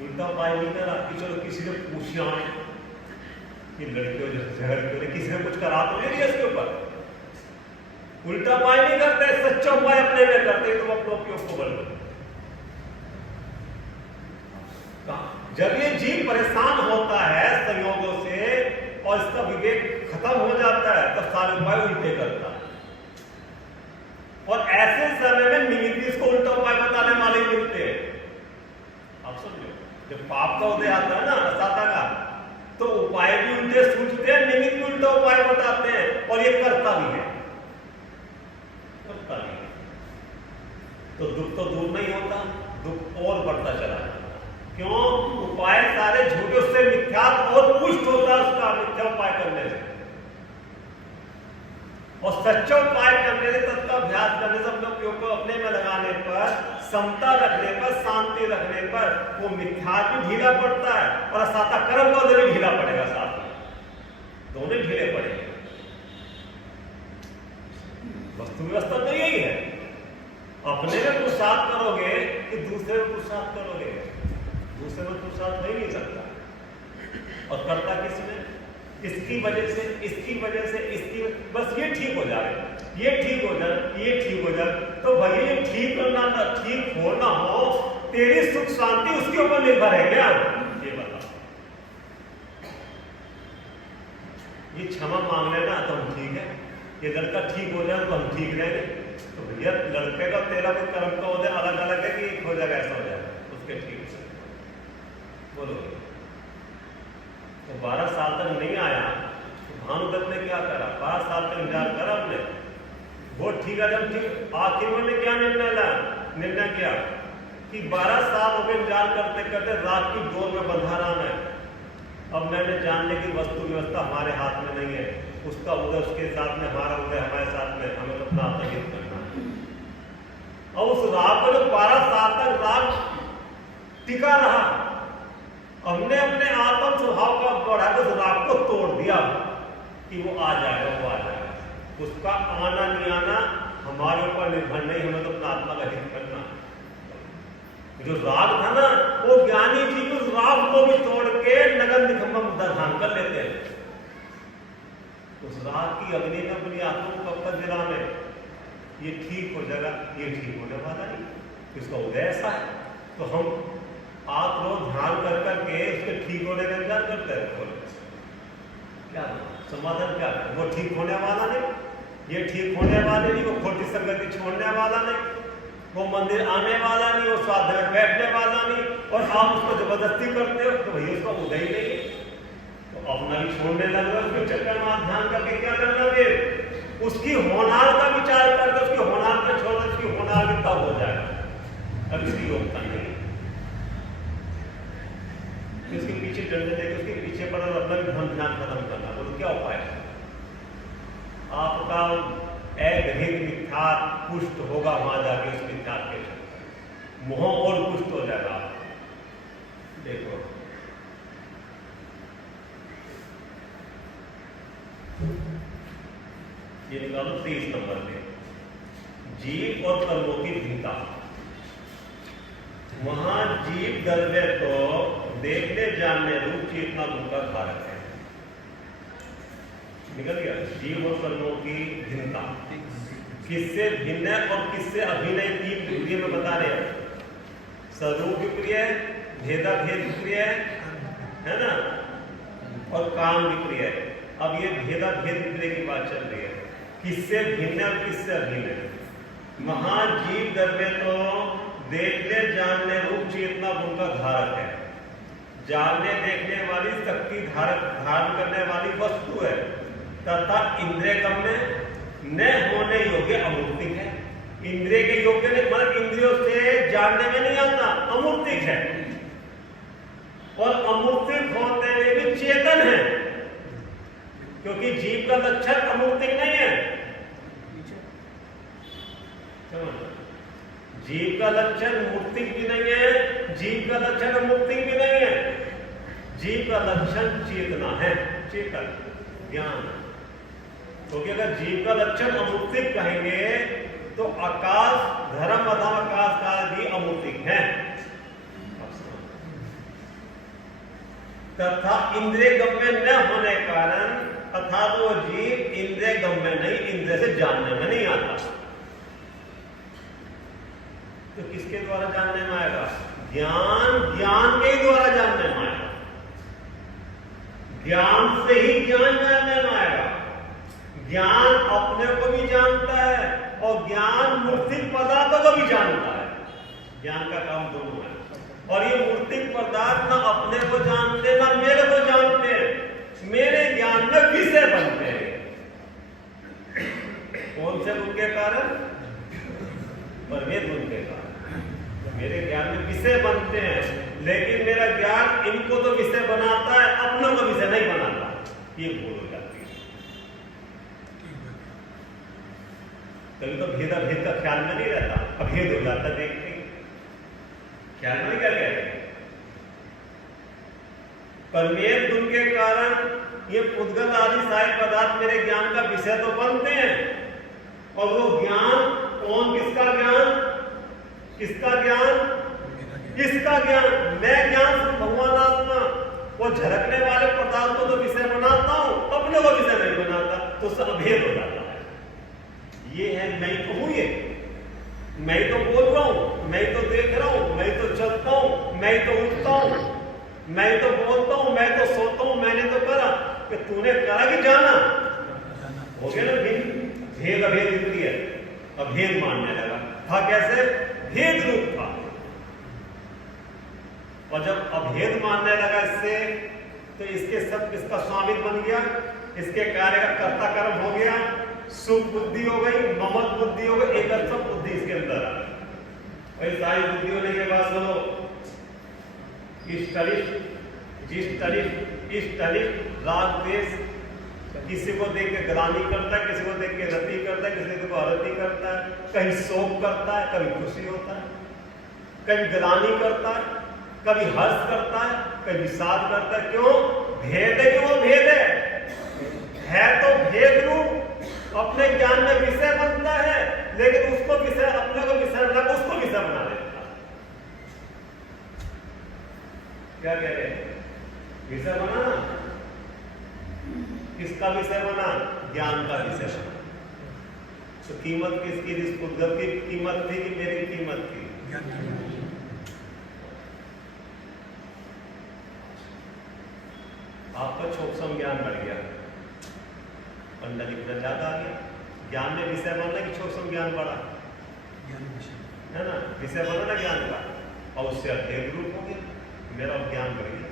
उल्टा उपाय नहीं करा कि चलो किसी ने पूछ आए कि लड़कियों झगड़ किसी ने कुछ करा तो नहीं इसके ऊपर। उल्टा उपाय नहीं करते, सच्चा उपाय अपने में करते। तुम अपने उपयोग को बदलो। जब ये जीव परेशान होता है संयोगों से और इसका विवेक खत्म हो जाता है तब सारे उपाय उल्टे करता है। और ऐसे समय में निमित्त इसको उल्टा उपाय बताने वाले मिलते हैं। आप समझो, जब पाप का उदय आता है ना रसाता का, तो उपाय भी उल्टे सूझते हैं, निमित्त भी उल्टा उपाय बताते हैं, और ये करता भी है। तो दुख तो दूर नहीं होता, दुख और बढ़ता चला जाता। क्यों? उपाय सारे झूठे, उससे मिथ्या और पुष्ट होता है उसका मिथ्या उपाय करने से। और सच्चा उपाय करने से, तत्का अभ्यास करने से, अपने उपयोग को अपने में लगाने पर, समता रखने पर, शांति रखने पर वो मिथ्या भी ढीला पड़ता है और असाता कर्म का भी ढीला पड़ेगा। साथ में दोनों ढीले पड़ेंगे। वस्तु व्यवस्था तो यही है, अपने में पुरुषार्थ करोगे कि दूसरे में पुरुषार्थ करोगे? दूसरे में पुरुषार्थ हो ही नहीं सकता। और करता किसमें? इसकी वजह से, इसकी वजह से, इसकी बस ये ठीक हो जाए, ये ठीक हो जाए, ये ठीक हो जाए। तो भाई ये ठीक करना ना ठीक हो ना हो, तेरी सुख शांति उसके ऊपर निर्भर है क्या? ये बता। ये क्षमा मांग लेना तो हम ठीक है, ये लड़का ठीक हो जाए तो हम ठीक रहेंगे। तो भैया लड़के का तेरा भी कर्म का उदय अलग अलग है कि एक हो जाएगा ऐसा हो जाएगा उसके ठीक से? बोलो। तो 12 साल तक नहीं आया तो भानुदत्त ने क्या करा? 12 साल तक इंतजार करा हमने, वो ठीक है। जब ठीक आखिर में क्या निर्णय किया कि 12 साल हो गए इंतजार करते करते, रात की डोर में बंधा रहा मैं। अब मैंने जानने की वस्तु व्यवस्था हमारे हाथ में नहीं है, उसका उदय उसके साथ में, हमारा उदय हमारे साथ में, हमें तो अपना आत्महित करना है। और उस राग को जो 12 साल तक राग टिका रहा, हमने अपने आत्म स्वभाव का बढ़ा उस राग को तोड़ दिया कि वो आ जाएगा, वो आ जाएगा। उसका आना नहीं आना हमारे ऊपर निर्भर नहीं, हमें तो अपना आत्मा का हित करना। जो राग था ना, वो ज्ञानी जी उस राग को भी तोड़ के नगन निकम्मा मुद्दा धान कर लेते हैं। उस राग की अग्नि में अपनी आत्मा को कब तक जलाने? ये ठीक हो जाएगा, ये ठीक होने वाला नहीं, इसका उदय ऐसा है। तो हम आप लोग ध्यान कर करके उसके ठीक होने का इंतजार करते हैं। क्या समाधान क्या है? वो ठीक होने वाला नहीं, ये ठीक होने वाले नहीं, वो खोटी संगति छोड़ने वाला नहीं, वो मंदिर आने वाला नहीं, वो स्वाध्याय में बैठने वाला नहीं, और आप उसको जबरदस्ती करते हो तो भैया उसका उदय ही नहीं है। तो अपना कहीं छोड़ने लगा उसके चक्कर में आप ध्यान करके क्या करना फिर उसकी होनार का विचार करके उसकी होनार को छोड़ दो, उसकी होनार भी तब हो जाएगा। अब इसकी योग्यता नहीं है। उसके पीछे डंडे देकर उसके पीछे पड़ा अपना भी ध्यान खत्म करना, तो क्या उपाय है? आपका एक मिथ्या पुष्ट होगा, वहां जाके उस मिथ्या के मोह और पुष्ट हो जाएगा। देखो ये निकालो 30 नंबर पे जीव और कर्मों की भिन्नता। वहां जीव द्रव्य को देखने जानने रूप चेतना गुण का कारक है। निकल गया। जीव और कर्मों की भिन्नता किससे भिन्न है और किससे अभिन्न है, 3 विक्रिय में बता रहे हैं। स्वरूप विक्रिय, भेदा भेद विक्रिय है ना, और काम विक्रिय। अब ये भेदा भेद विक्रिय की बात चल रही है, किससे भिन्न और किससे अभिन्न है। महाजीव द्रव्य तो देखने जानने रूप चेतना गुण का धारक है, जानने देखने वाली शक्ति धारण करने वाली वस्तु है, तथा इंद्रिय गम्य न होने योग्य अमूर्तिक है। इंद्रिय के योग्य नहीं, मतलब इंद्रियों से जानने में नहीं आता, अमूर्तिक है। और अमूर्तिक होते हुए भी चेतन है, क्योंकि जीव का लक्षण अमूर्तिक नहीं है। जीव का लक्षण मूर्तिक भी नहीं है, जीव का लक्षण अमूर्तिक भी नहीं है। जीव का लक्षण चेतना है, चेतन ज्ञान। क्योंकि अगर जीव का लक्षण अमूर्तिक कहेंगे तो आकाश, धर्म अधम आकाश का भी अमूर्तिक है। तथा इंद्रिय गम्य न होने कारण अर्थात वो जीव इंद्रिय गम्य नहीं, इंद्रिय से जानने में नहीं आता। तो किसके द्वारा जानने में आएगा? ज्ञान के ही द्वारा जानने में आएगा। ज्ञान से ही ज्ञान जानने में आएगा। ज्ञान अपने को भी जानता है और ज्ञान मूर्तिक पदार्थों को भी जानता है। ज्ञान का काम दोनों है। और ये मूर्तिक पदार्थ ना अपने को जानते ना मेरे को जानते हैं, मेरे ज्ञान में विषय बनते हैं। कौन से गुण के कारण? परमेद गुण के कारण मेरे ज्ञान में विषय बनते हैं, लेकिन मेरा ज्ञान इनको तो विषय बनाता है, अपनों को विषय नहीं बनाता। ये भूल हो जाती है। कभी तो भेदा भेद का ख्याल में नहीं रहता, अभेद हो जाता देखते ख्याल में क्या कहते हैं। परमेद गुण के कारण ये पुद्गल आदि सारे पदार्थ मेरे ज्ञान का विषय तो बनते हैं। और वो ज्ञान कौन, किसका ज्ञान? किसका ज्ञान? किसका ज्ञान? मैं ज्ञान भगवान आत्मा, वो झलकने वाले पदार्थ को तो विषय बनाता हूं, अपने को विषय नहीं बनाता, तो सब अभेद हो जाता है। ये है मैं तो हूं, ये मैं तो बोल रहा हूं, मैं तो देख रहा हूं, मैं तो चलता हूं, मैं तो उठता हूं, मैं तो बोलता हूं, मैं तो सोता हूं, मैंने तो करा। कि तूने करा कि जाना? हो गया ना भेद अभेद विक्रिय, अभेद मानने लगा था। कैसे? भेद रूप था। और जब अभेद मानने लगा इससे, तो इसके सब किसका स्वामित्व बन गया, इसके कार्य का कर्ता कर्म हो गया, सुख बुद्धि हो गई, ममत बुद्धि हो गई, एकत्व बुद्धि इसके अंदर आ गई। और सारी बुद्धि होने के बाद सुनो, इष्ट राग द्वेष, किसी को देख के ग्लानि करता है, किसी को देख के रति करता है, किसी को अरति करता है, कहीं शोक करता है, कभी खुशी होता है, कभी ग्लानि करता है, कभी हर्ष करता है, कभी विषाद करता है। क्यों? भेद है। क्यों भेद है तो भेद रूप अपने ज्ञान में विषय बनता है, लेकिन उसको विषय, अपने को विषय बना, उसको विषय बना देता है। क्या कह रहे हैं? विषय बना ना, किसका विषय बना? ज्ञान का विषय बना। तो कीमत किसकी? जिस पुद्गल की कीमत थी कि मेरी कीमत थी? आपका छोकसम ज्ञान बढ़ गया, पंडित जी को ज्यादा आ गया। ज्ञान में विषय बनना कि छोकसम ज्ञान बढ़ा? है ना, विषय बना ना ज्ञान का, और उससे अभेद रूप हो गया, मेरा ज्ञान बढ़ गया,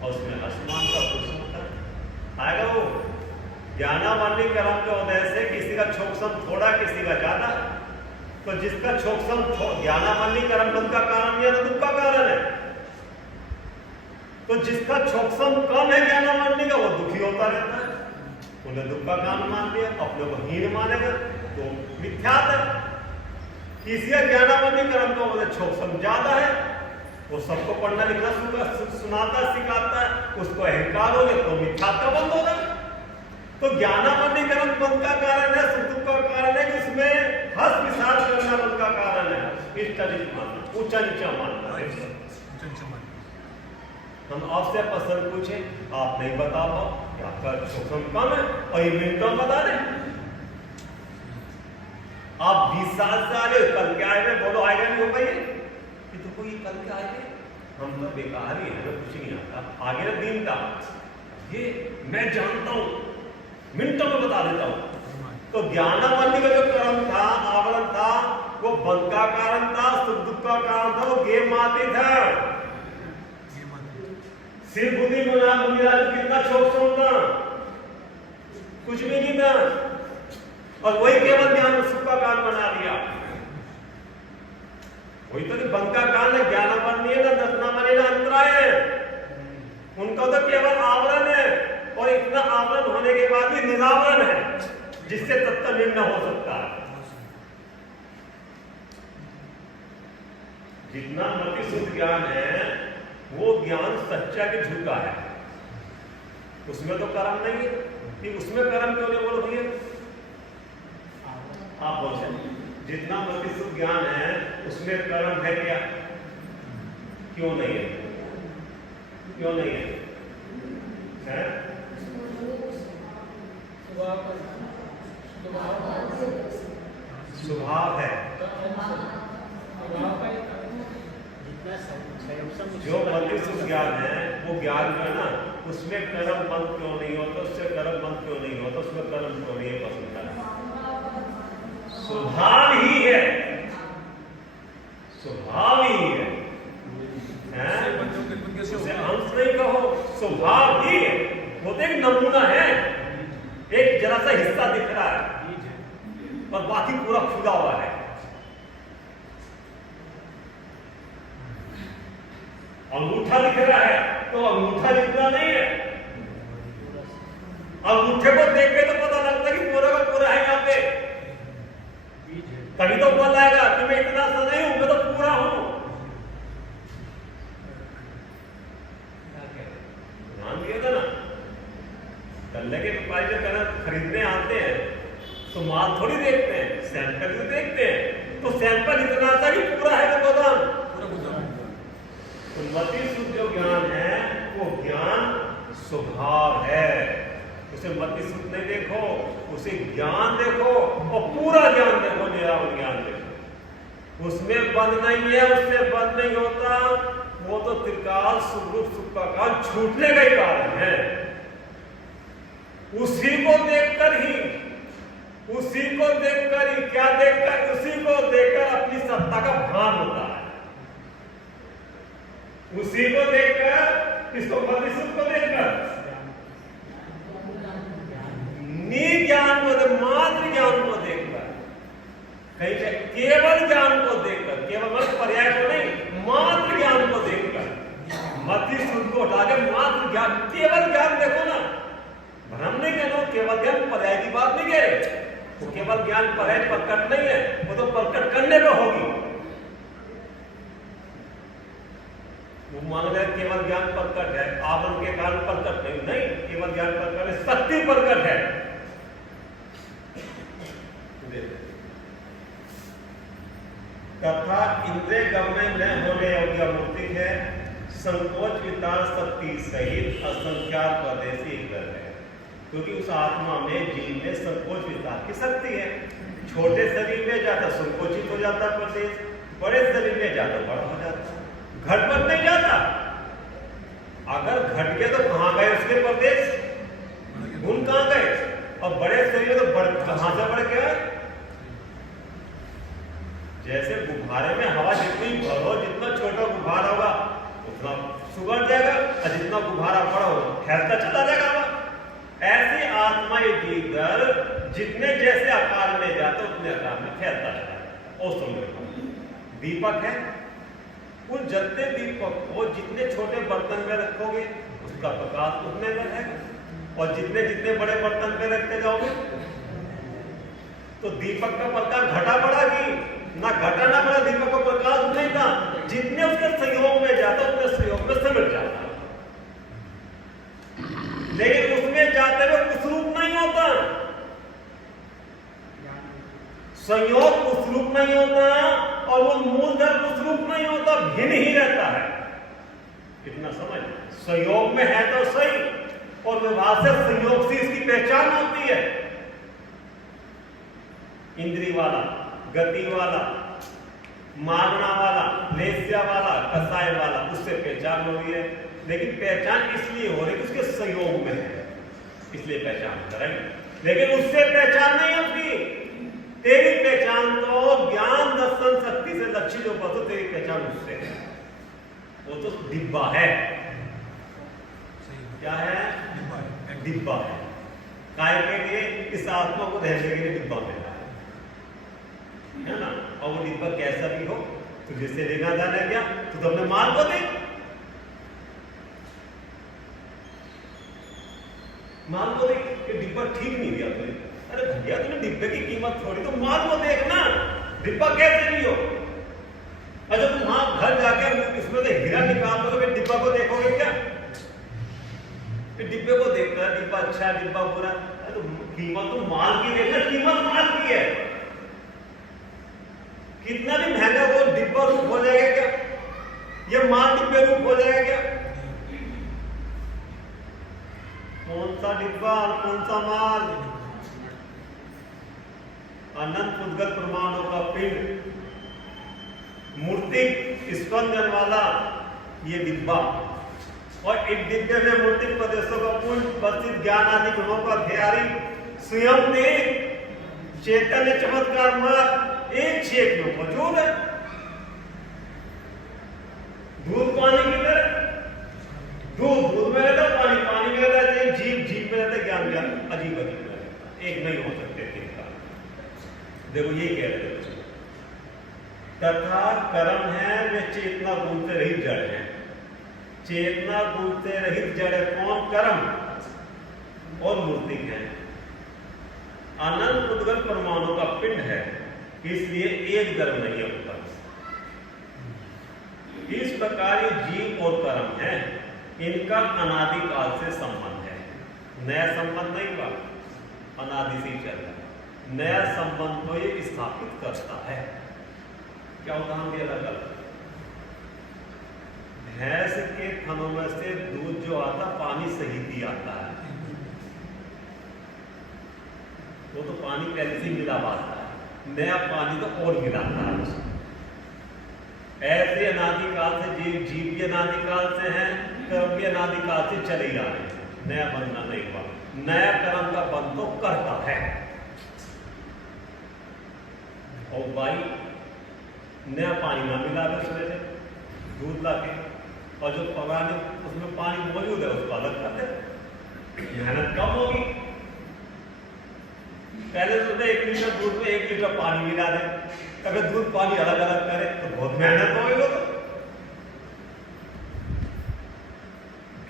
और उसमें आसमान का पुरुष होता है। ज्ञानावरणी कर्म के उदय से किसी का छोकसम थोड़ा, किसी का ज्यादा। तो जिसका छोकसम ज्ञानावरणी कर्म बंध का कारण या दुख का कारण है, तो जिसका छोकसम कम है ज्ञानावरणी का, वो दुखी होता रहता है। उन्हें दुख का कारण मान लिया, अपने को हीन मानेगा तो मिथ्यात है। किसी का ज्ञानावरणी कर्म का उदय छोकसम ज्यादा है, वो सबको पढ़ना लिखना सुनाता सिखाता है, उसको अहंकार हो गया तो मिथ्यात्व का बंध होगा। तो ज्ञानावरणी कर्म बंध का कारण है, सुख दुख का कारण है कि उसमें हंस विचार करना बंध का कारण है। इष्ट अनिष्ट मानना, ऊंचा नीचा मानना। हम आपसे प्रश्न पूछे, आप नहीं बता पाओ कि आपका सूक्ष्म कम है और ये मिनटों में बता दें। आप 20 साल से आ रहे हो, कल क्या आएगा बोलो, आएगा नहीं हो पाइए कि तो कोई कल क्या आएगा, हम तो बेकार ही है, कुछ नहीं आता। आगे ना दिन था, ये मैं जानता हूं, मिनटों में बता देता हूं। तो ज्ञानावरणी का जो कर्म था, आवरण था, वो बंध का कारण था, सुख दुख का कारण था, वो गेम आते था। सिर बुद्धि मुना मुनिराज कितना छोकसम था, कुछ भी नहीं था, और वही केवल ज्ञान सुख का कारण बना दिया। वही तो बंध का कारण है, ज्ञानावरणी है ना, दर्शनावरणी ना, अंतराय है। उनका तो केवल आवरण है, और इतना आवरण होने के बाद भी निरावरण है, जिससे तत्व निर्णय हो सकता है। जितना मति शुद्ध ज्ञान है, वो ज्ञान सच्चा के झूठा है, उसमें तो कर्म नहीं है। कि उसमें कर्म क्यों नहीं बोलो भैया, आप बोल। जितना मति शुद्ध ज्ञान है उसमें कर्म है क्या, क्यों नहीं है, क्यों नहीं है, है? स्वभाव है। जो मति शुद्ध ज्ञान है वो ज्ञान का ना, उसमें कर्म बंद क्यों नहीं होता, उससे कर्म बंद क्यों नहीं होता, उसमें कर्म क्यों नहीं है, पसंद स्वभाव ही है, स्वभाव ही है, उसे अंश नहीं कहो, स्वभाव ही है। वो तो एक नमूना है, एक जरा सा हिस्सा दिख रहा है और बाकी पूरा खुला हुआ है। अंगूठा दिख रहा है तो अंगूठा जितना नहीं है। अंगूठे को देख के तो पता लगता है कि पूरा का पूरा है यहाँ पे, तभी तो बोल आएगा कि मैं इतना सा नहीं हूं, मैं तो पूरा हूं। ध्यान दिया था ना, गल्ले के व्यापारी जो कलर खरीदने आते हैं तो माल थोड़ी देखते हैं, सैंपल भी देखते हैं। तो सैंपल इतना सा कि पूरा है वो गोदाम। तो मति शुद्ध जो ज्ञान है वो ज्ञान स्वभाव है, उसे मति शुद्ध नहीं देखो, उसे ज्ञान देखो और पूरा ज्ञान देखो, निरावरण ज्ञान देखो। उसमें बंद नहीं है, उसमें बंद नहीं होता, वो तो त्रिकाल सुख रूप सुख का काल छूटने का ही कारण है। उसी को देखकर ही, उसी को देखकर ही, क्या देखकर, उसी को देखकर अपनी सत्ता का भान होता है। उसी को देखकर, किसको, मति शुद्ध को देखकर, ज्ञान को, मात्र ज्ञान को देखकर, कहीं से केवल ज्ञान को देखकर, केवल पर्याय को नहीं, मात्र ज्ञान को देखकर, मति शुद्ध को हटा के मात्र ज्ञान, केवल ज्ञान देखो ना। भ्रम नहीं कहना, केवल ज्ञान पर्याय की बात नहीं कह रहे, वो केवल ज्ञान पर्याय प्रकट नहीं है, वो तो प्रकट करने में होगी। वो मान रहे केवल ज्ञान प्रकट है, आवरण के कारण प्रकट नहीं, नहीं, केवल ज्ञान प्रकट है, शक्ति प्रकट है। तथा इंद्रिय गम्य न होने योग्य मूर्ति है, संकोच वितान शक्ति सहित असंख्यात परदेशी ग्रह है। क्योंकि उस आत्मा में, जीव में संकोच वितान की शक्ति है। छोटे शरीर में जाता संकोचित हो जाता प्रदेश, बड़े शरीर में जाता बड़ा हो जाता, घटपट नहीं जाता। अगर घट गए तो कहां गए उसके प्रदेश, गुण कहां गए, और बड़े शरीर में तो कहां से बढ़ गया। जैसे गुब्बारे में हवा जितनी भरो, जितना छोटा गुब्बारा होगा उतना सुगड़ जाएगा, और जितना गुब्बारा बड़ा होगा फैलता चला जाएगा हवा। ऐसे आत्मा में जीकर जितने जैसे आकार में जाता उतने आकार में फैलता जाता है। और समझो दीपक है, उन जलते दीपक को जितने छोटे बर्तन में रखोगे उसका प्रकाश उतने में है, और जितने जितने बड़े बर्तन में रखते जाओगे तो दीपक का प्रकाश घटा बढ़ागी ना, घटा ना बढ़ा, दीपक का प्रकाश नहीं था, जितने उसके संयोग में जाता उतने संयोग में सिमट जाता। लेकिन उसमें जाते हुए उस रूप नहीं होता, संयोग उस रूप नहीं होता, और वो मूलधन उस रूप नहीं होता, भिन्न ही रहता है। कितना समझ, संयोग में है तो सही, और विभाग से संयोग से इसकी पहचान होती है। इंद्री वाला, गति वाला, मागना वाला, लेस्या वाला, कसाय वाला, उससे पहचान हो रही है। लेकिन पहचान इसलिए हो रही है कि उसके संयोग में है, इसलिए पहचान करेंगे। लेकिन उससे पहचान नहीं होती, तेरी पहचान तो ज्ञान दर्शन शक्ति से लक्ष्य जो बतो, तेरी पहचान उससे है। वो तो डिब्बा है। क्या है? डिब्बा है। काय के लिए? इस आत्मा को रहने के लिए डिब्बा मिला है ना। और वो डिब्बा कैसा भी हो, तुझे से लेना जाना क्या, तो अपने माल को दे, माल को देख कि डिब्बा ठीक नहीं दिया तुझे। अरे भैया तुमने डिब्बे की कीमत थोड़ी, तो माल को देखना, डिब्बा कैसे लियो। अच्छा तुम वहां घर जाके इसमें से हीरा निकाल दो तो फिर डिब्बा को देखोगे क्या? फिर डिब्बे को देखता है, डिब्बा अच्छा है, डिब्बा बुरा। तो कीमत तो माल की देखना, कीमत माल की है। कितना भी महंगा वो डिब्बा रूप हो जाएगा क्या? ये माल डिब्बे रूप हो जाएगा क्या? कौन सा डिब्बा और कौन सा माल? अनंत उद्गत प्रमाणों का पिंड, मूर्ति स्पंदन वाला ये डिब्बा, और एक डिब्बे में मूर्ति प्रदेशों का पुंज, प्रसिद्ध ज्ञान आदि गुणों का ध्यारी स्वयं ने चैतन्य चमत्कार में एक छेद में मौजूद है। दूध पानी की तरह, दूध दूध में रहता, पानी पानी में रहता है, जीव जीव में रहता है, ज्ञान ज्ञान अजीब अजीब में रहता, एक नहीं हो सकते तीन का। देखो ये कह रहे हैं तथा कर्म है वे चेतना गुण से रहित जड़ है। चेतना गुण से रहित जड़ है कौन? कर्म और मूर्ति है। अनंत उद्गत परमाणु का पिंड है, इसलिए एक धर्म नहीं होता। इस प्रकार ये जीव और कर्म है, इनका अनादिकाल से संबंध है। नया संबंध नहीं हुआ, अनादि से ही चल रहा है। नया संबंध को ये स्थापित करता है। क्या उदाहरण दिया था कल? भैंस के थनों में से दूध जो आता, पानी सहित ही आता है। वो तो पानी पहले से मिला आता है, नया पानी तो और मिलाता है। ऐसे अनादिकाल से जीव, जीव भी अनादिकाल से है, कर्म भी अनादिकाल से चले जा रहे हैं। नया बनना नहीं हुआ, नया कर्म का बंध तो करता है। और भाई नया पानी ना मिला उसमें से दूध लाके, और जो पुराने उसमें पानी मौजूद है उसको अलग कर दे, मेहनत कम होगी। पहले तो 1 लीटर दूध में 1 लीटर पानी मिला दे, अगर दूध पानी अलग अलग करे तो बहुत मेहनत होगी। वो तो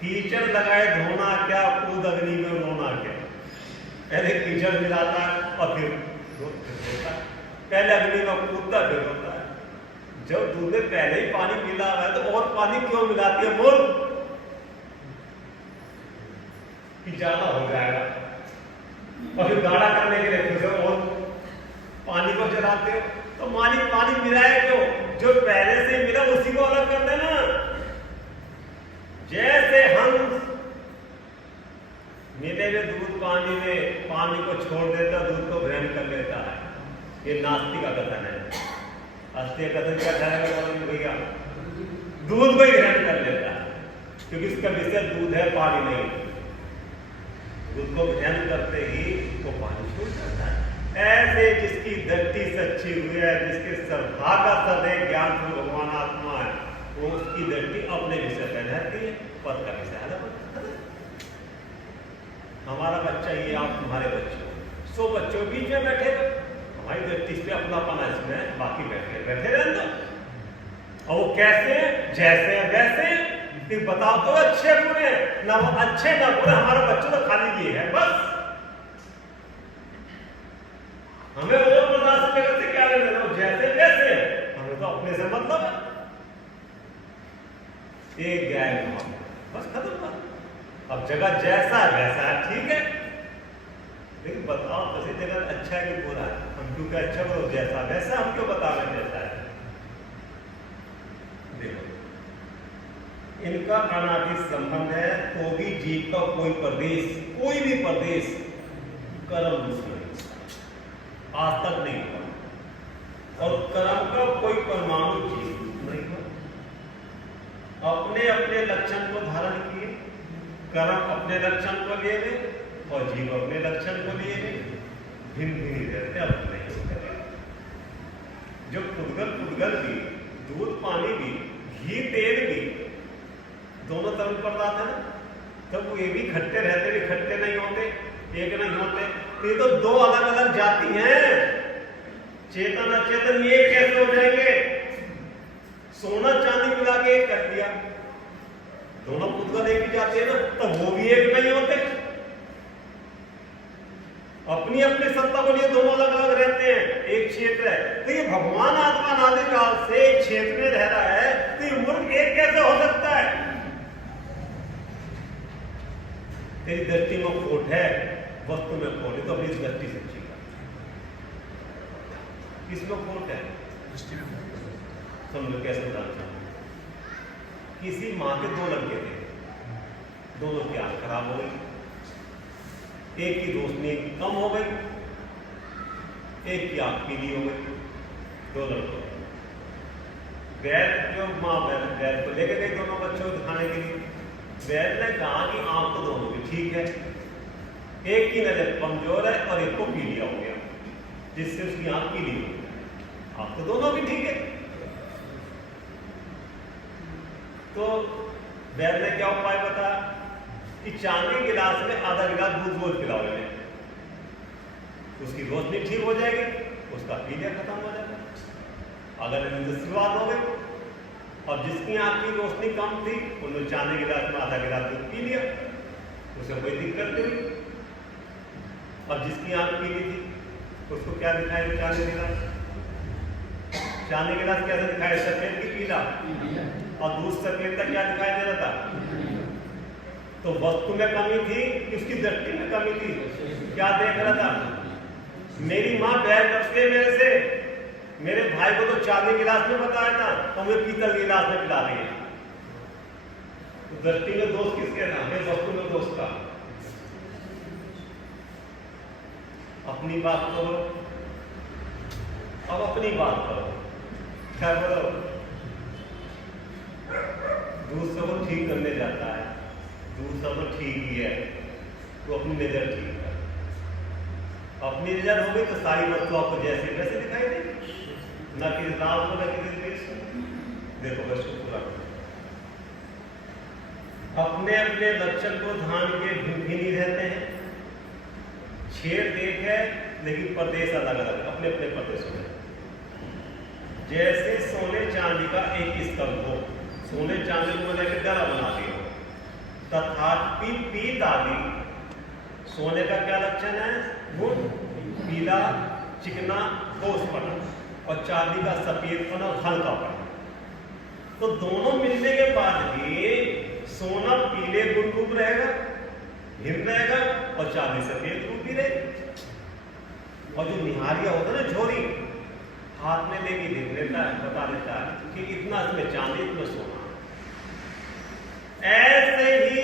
कीचड़ लगाए धोना क्या, कूद अग्नि में रोना क्या। पहले कीचड़ मिलाता है और फिर धोता है, पहले अग्नि में कूदता फिर होता है। जब दूध में पहले ही पानी मिला हुआ है तो और पानी क्यों मिलाती है मूर्ख? कि ज्यादा हो जाएगा, और फिर गाढ़ा करने के लिए फिर और पानी को जलाते हो, तो पानी मिलाए क्यों? जो पहले से मिला उसी को अलग कर देना। जैसे हम मिले हुए दूध पानी में पानी को छोड़ देता, दूध को ग्रहण कर लेता है, ये नास्तिक का कथन है। अस्तिक कथन क्या ठहरेगा भैया? दूध को ही ग्रहण कर लेता है, क्योंकि इसका विषय दूध है, पानी नहीं। दूध को ग्रहण करते ही वो पानी छोड़ जाता है। ऐसे जिसकी दृष्टि सच्ची हुई है, जिसके सभा का सदैव ज्ञान में भगवान आत्मा है, वो उसकी दृष्टि अपने विषय पर रहती है, पद का विषय अलग होता है। हमारा बच्चा ये, आप तुम्हारे बच्चे हो, 100 बच्चों के बीच में बैठे हो, हमारी दृष्टि पे अपनापन है इसमें, बाकी बैठे बैठे रहने दो। और वो कैसे हैं? जैसे हैं वैसे हैं। फिर बताओ तो अच्छे बुरे, ना वो अच्छे ना बुरे, हमारा बच्चा तो खाली ये है बस। हमें और बर्दाश्त करने से क्या लेना, जैसे वैसे हमें तो अपने से मतलब है। एक गैंग बस खत्म बात। अब जगह जैसा है वैसा है, ठीक है, लेकिन बताओ किसी जगह अच्छा है कि बुरा है, हम क्यों क्या अच्छा बोलो, जैसा वैसा हम क्यों बता रहे जैसा है। देखो इनका अनादि संबंध है, तो भी जीव का कोई प्रदेश, कोई भी प्रदेश कर्म दुश्मन आज तक नहीं हुआ, और कर्म का कोई परमाणु जीव नहीं हुआ। अपने अपने लक्षण को धारण किए, कर्म अपने लक्षण को लिए गए और जीव अपने लक्षण को लिए गए, भिन्न भिन्न रहते अब नहीं होते। जो पुद्गल भी, दूध पानी भी, घी तेल भी दोनों तरल पदार्थ है ना, तब वो ये भी खट्टे रहते भी खट्टे नहीं होते, एक नहीं होते। तो ये तो दो अलग अलग जाति हैं। चेतन अचेतन ये कैसे हो जाएंगे? सोना चांदी मिला के एक कर दिया, दोनों पुद्गल एक ही जाते हैं ना, तो वो भी एक नहीं होते। अपनी अपनी सत्ता को लिए दोनों अलग अलग रहते हैं, एक क्षेत्र है। तो ये भगवान आत्मा अनादिकाल से एक क्षेत्र में रह रहा है, तो ये मूर्ख एक कैसे हो सकता है? तेरी दृष्टि में खोट है, वस्तु में खोट है, तो अपनी इस दृष्टि से ठीक है। किसमें खोट है? समझो कैसे बताना चाहूँ। किसी माँ के 2 लड़के थे, दोनों की आंख खराब हो गई, एक की रोशनी कम हो गई, एक की आंख पीली हो गई। 2 लड़कों वैद्य जो माँ वैद्य को लेके गई दोनों बच्चों को दिखाने के लिए। वैद्य ने कहा कि आंख तो दोनों की ठीक है, एक की नजर कमजोर है और एक को पीलिया हो गया, जिससे उसकी आंख पीली हो गई। आंख तो दोनों की ठीक है। तो वैद्य ने क्या उपाय बताया कि चांदी गिलास में आधा गिलास दूध रोज पिलाओ इन्हें, उसकी रोशनी ठीक हो जाएगी, उसका पीलिया खत्म हो जाएगा। अगर इनसे शुरुआत हो गई, और जिसकी आंख की रोशनी कम थी उन्होंने चांदी गिलास में आधा गिलास दूध पी लिया, उसे कोई दिक्कत नहीं। और जिसकी आंख पीली थी उसको क्या दिखाई चांदी गिलास? चांदी गिलास कैसे दिखाई? सफेद की पीला, और दूध सफेद का क्या दिखाई दे रहा था? तो वस्तु में कमी थी कि उसकी दृष्टि में कमी थी? क्या देख रहा था? मेरी माँ बैर करके मेरे से, मेरे भाई को तो चांदी गिलास में बताया था और मुझे पीतल गिलास में पिला रही है। तो दृष्टि में दोष किसके था? मेरे वस्तु में दोष का। अपनी बात करो, अब अपनी बात करो, क्या बोलो? दूसरों को ठीक करने जाता है, दूसरा तो ठीक ही है, तो अपनी नजर ठीक है। अपनी नजर हो गई तो सारी वस्तु आपको जैसे वैसे दिखाई देगी, न कि राम को न कि देश को। देखो वस्तु पूरा अपने अपने लक्षण को ध्यान के भिन्न रहते हैं। क्षेत्र एक है लेकिन प्रदेश अलग अलग, अपने अपने प्रदेशों में। जैसे सोने चांदी का एक स्तंभ हो, सोने चांदी को लेकर गला बनाते हो, तथापि पीत आदि सोने का क्या लक्षण है? गुण, पीला, चिकना, ठोसपना, और चांदी का सफेदपना और हल्कापना। तो दोनों मिलने के बाद भी सोना पीले गुण रूप रहेगा, हिम रहेगा, और चांदी सफेद रूप भी रहेगी। और जो निहारिया होता है ना, झोरी हाथ में लेके देख लेता है, बता देता है कि इतना इसमें चांदी, इतना सोना। ऐसे ही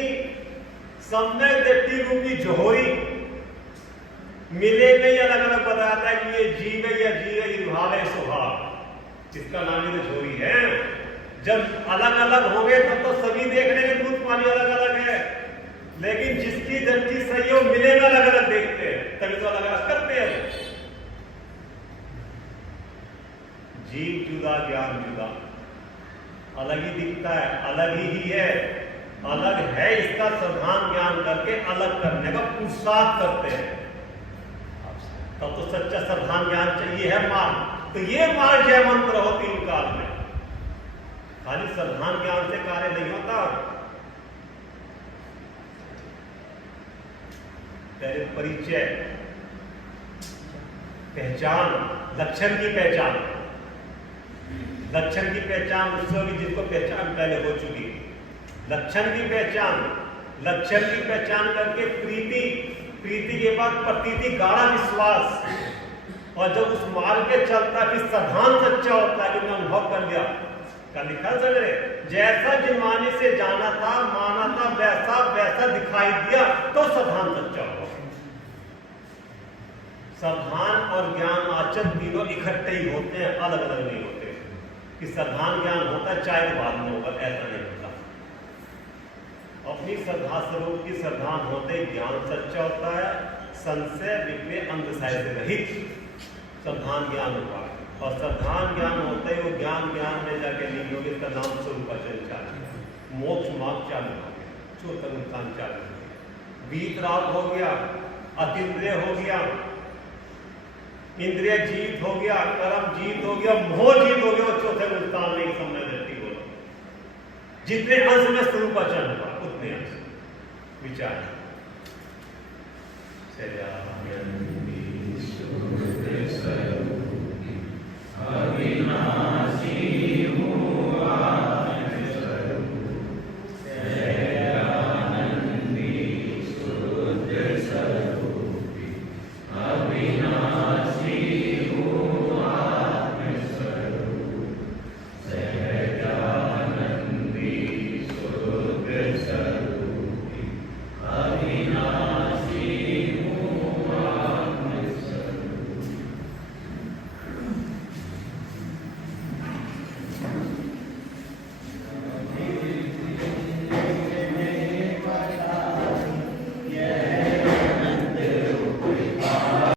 सम्यक दृष्टि रूपी जोहरी मिले गई अलग अलग बताता है कि ये जीव है या जीव है, ये भाव है, स्वभाव, इसका नाम ये जोहरी है। जब अलग अलग हो गए तब तो सभी देख रहे हैं दूध पानी अलग अलग है, लेकिन जिसकी दृष्टि सही हो मिले में अलग अलग देखते हैं, तभी तो अलग अलग करते हैं। जीव जुदा, ज्ञान जुदा, अलग ही दिखता है, अलग ही है, अलग है, इसका साधारण ज्ञान करके अलग करने का पुरुषार्थ करते हैं। तब तो सच्चा साधारण ज्ञान चाहिए है मार्ग। तो ये मार्ग जय मंत्र हो 3 काल में। खाली साधारण ज्ञान से कार्य नहीं होता। पहले परिचय, पहचान, लक्षण की पहचान। लक्षण की पहचान उससे होगी जिसको पहचान पहले हो चुकी। लक्षण की पहचान, लक्षण की पहचान करके प्रीति, प्रीति के बाद प्रतीति, गाढ़ा विश्वास। और जब उस मार्ग पे चलता है फिर साधारण सच्चा होता है कि मैं अनुभव कर लिया। का लिखा सगरे, जैसा जिनमाने से जाना था, माना था, वैसा वैसा दिखाई दिया तो साधारण सच्चा होगा। साधारण और ज्ञान आचरण तीनों इकट्ठे ही होते हैं, अलग अलग नहीं होते। कि साधारण ज्ञान होता है चाहे बाद में होगा, ऐसा नहीं होता। अपनी श्रद्धा स्वरूप की श्रद्धा होते ज्ञान सच्चा होता है, संशय विप्रे अंधसाय से रहित साधारण ज्ञान होगा। और साधारण ज्ञान होते वो ज्ञान में जाके नहीं होगी। इसका नाम स्वरूपाचरण चालू है, मोक्ष मार्ग चालू हो गया, छोटा नुकसान चालू हो गया, वीतराग हो गया, अतिद्रिय हो गया, इंद्रिय जीत हो गया, कर्म जीत हो गया, मोह जीत हो गया। चौथे नुकसान नहीं समझ दृष्टि बोलो। जितने अंश में स्वरूपाचरण होगा उतने अंश विचार अविनाशी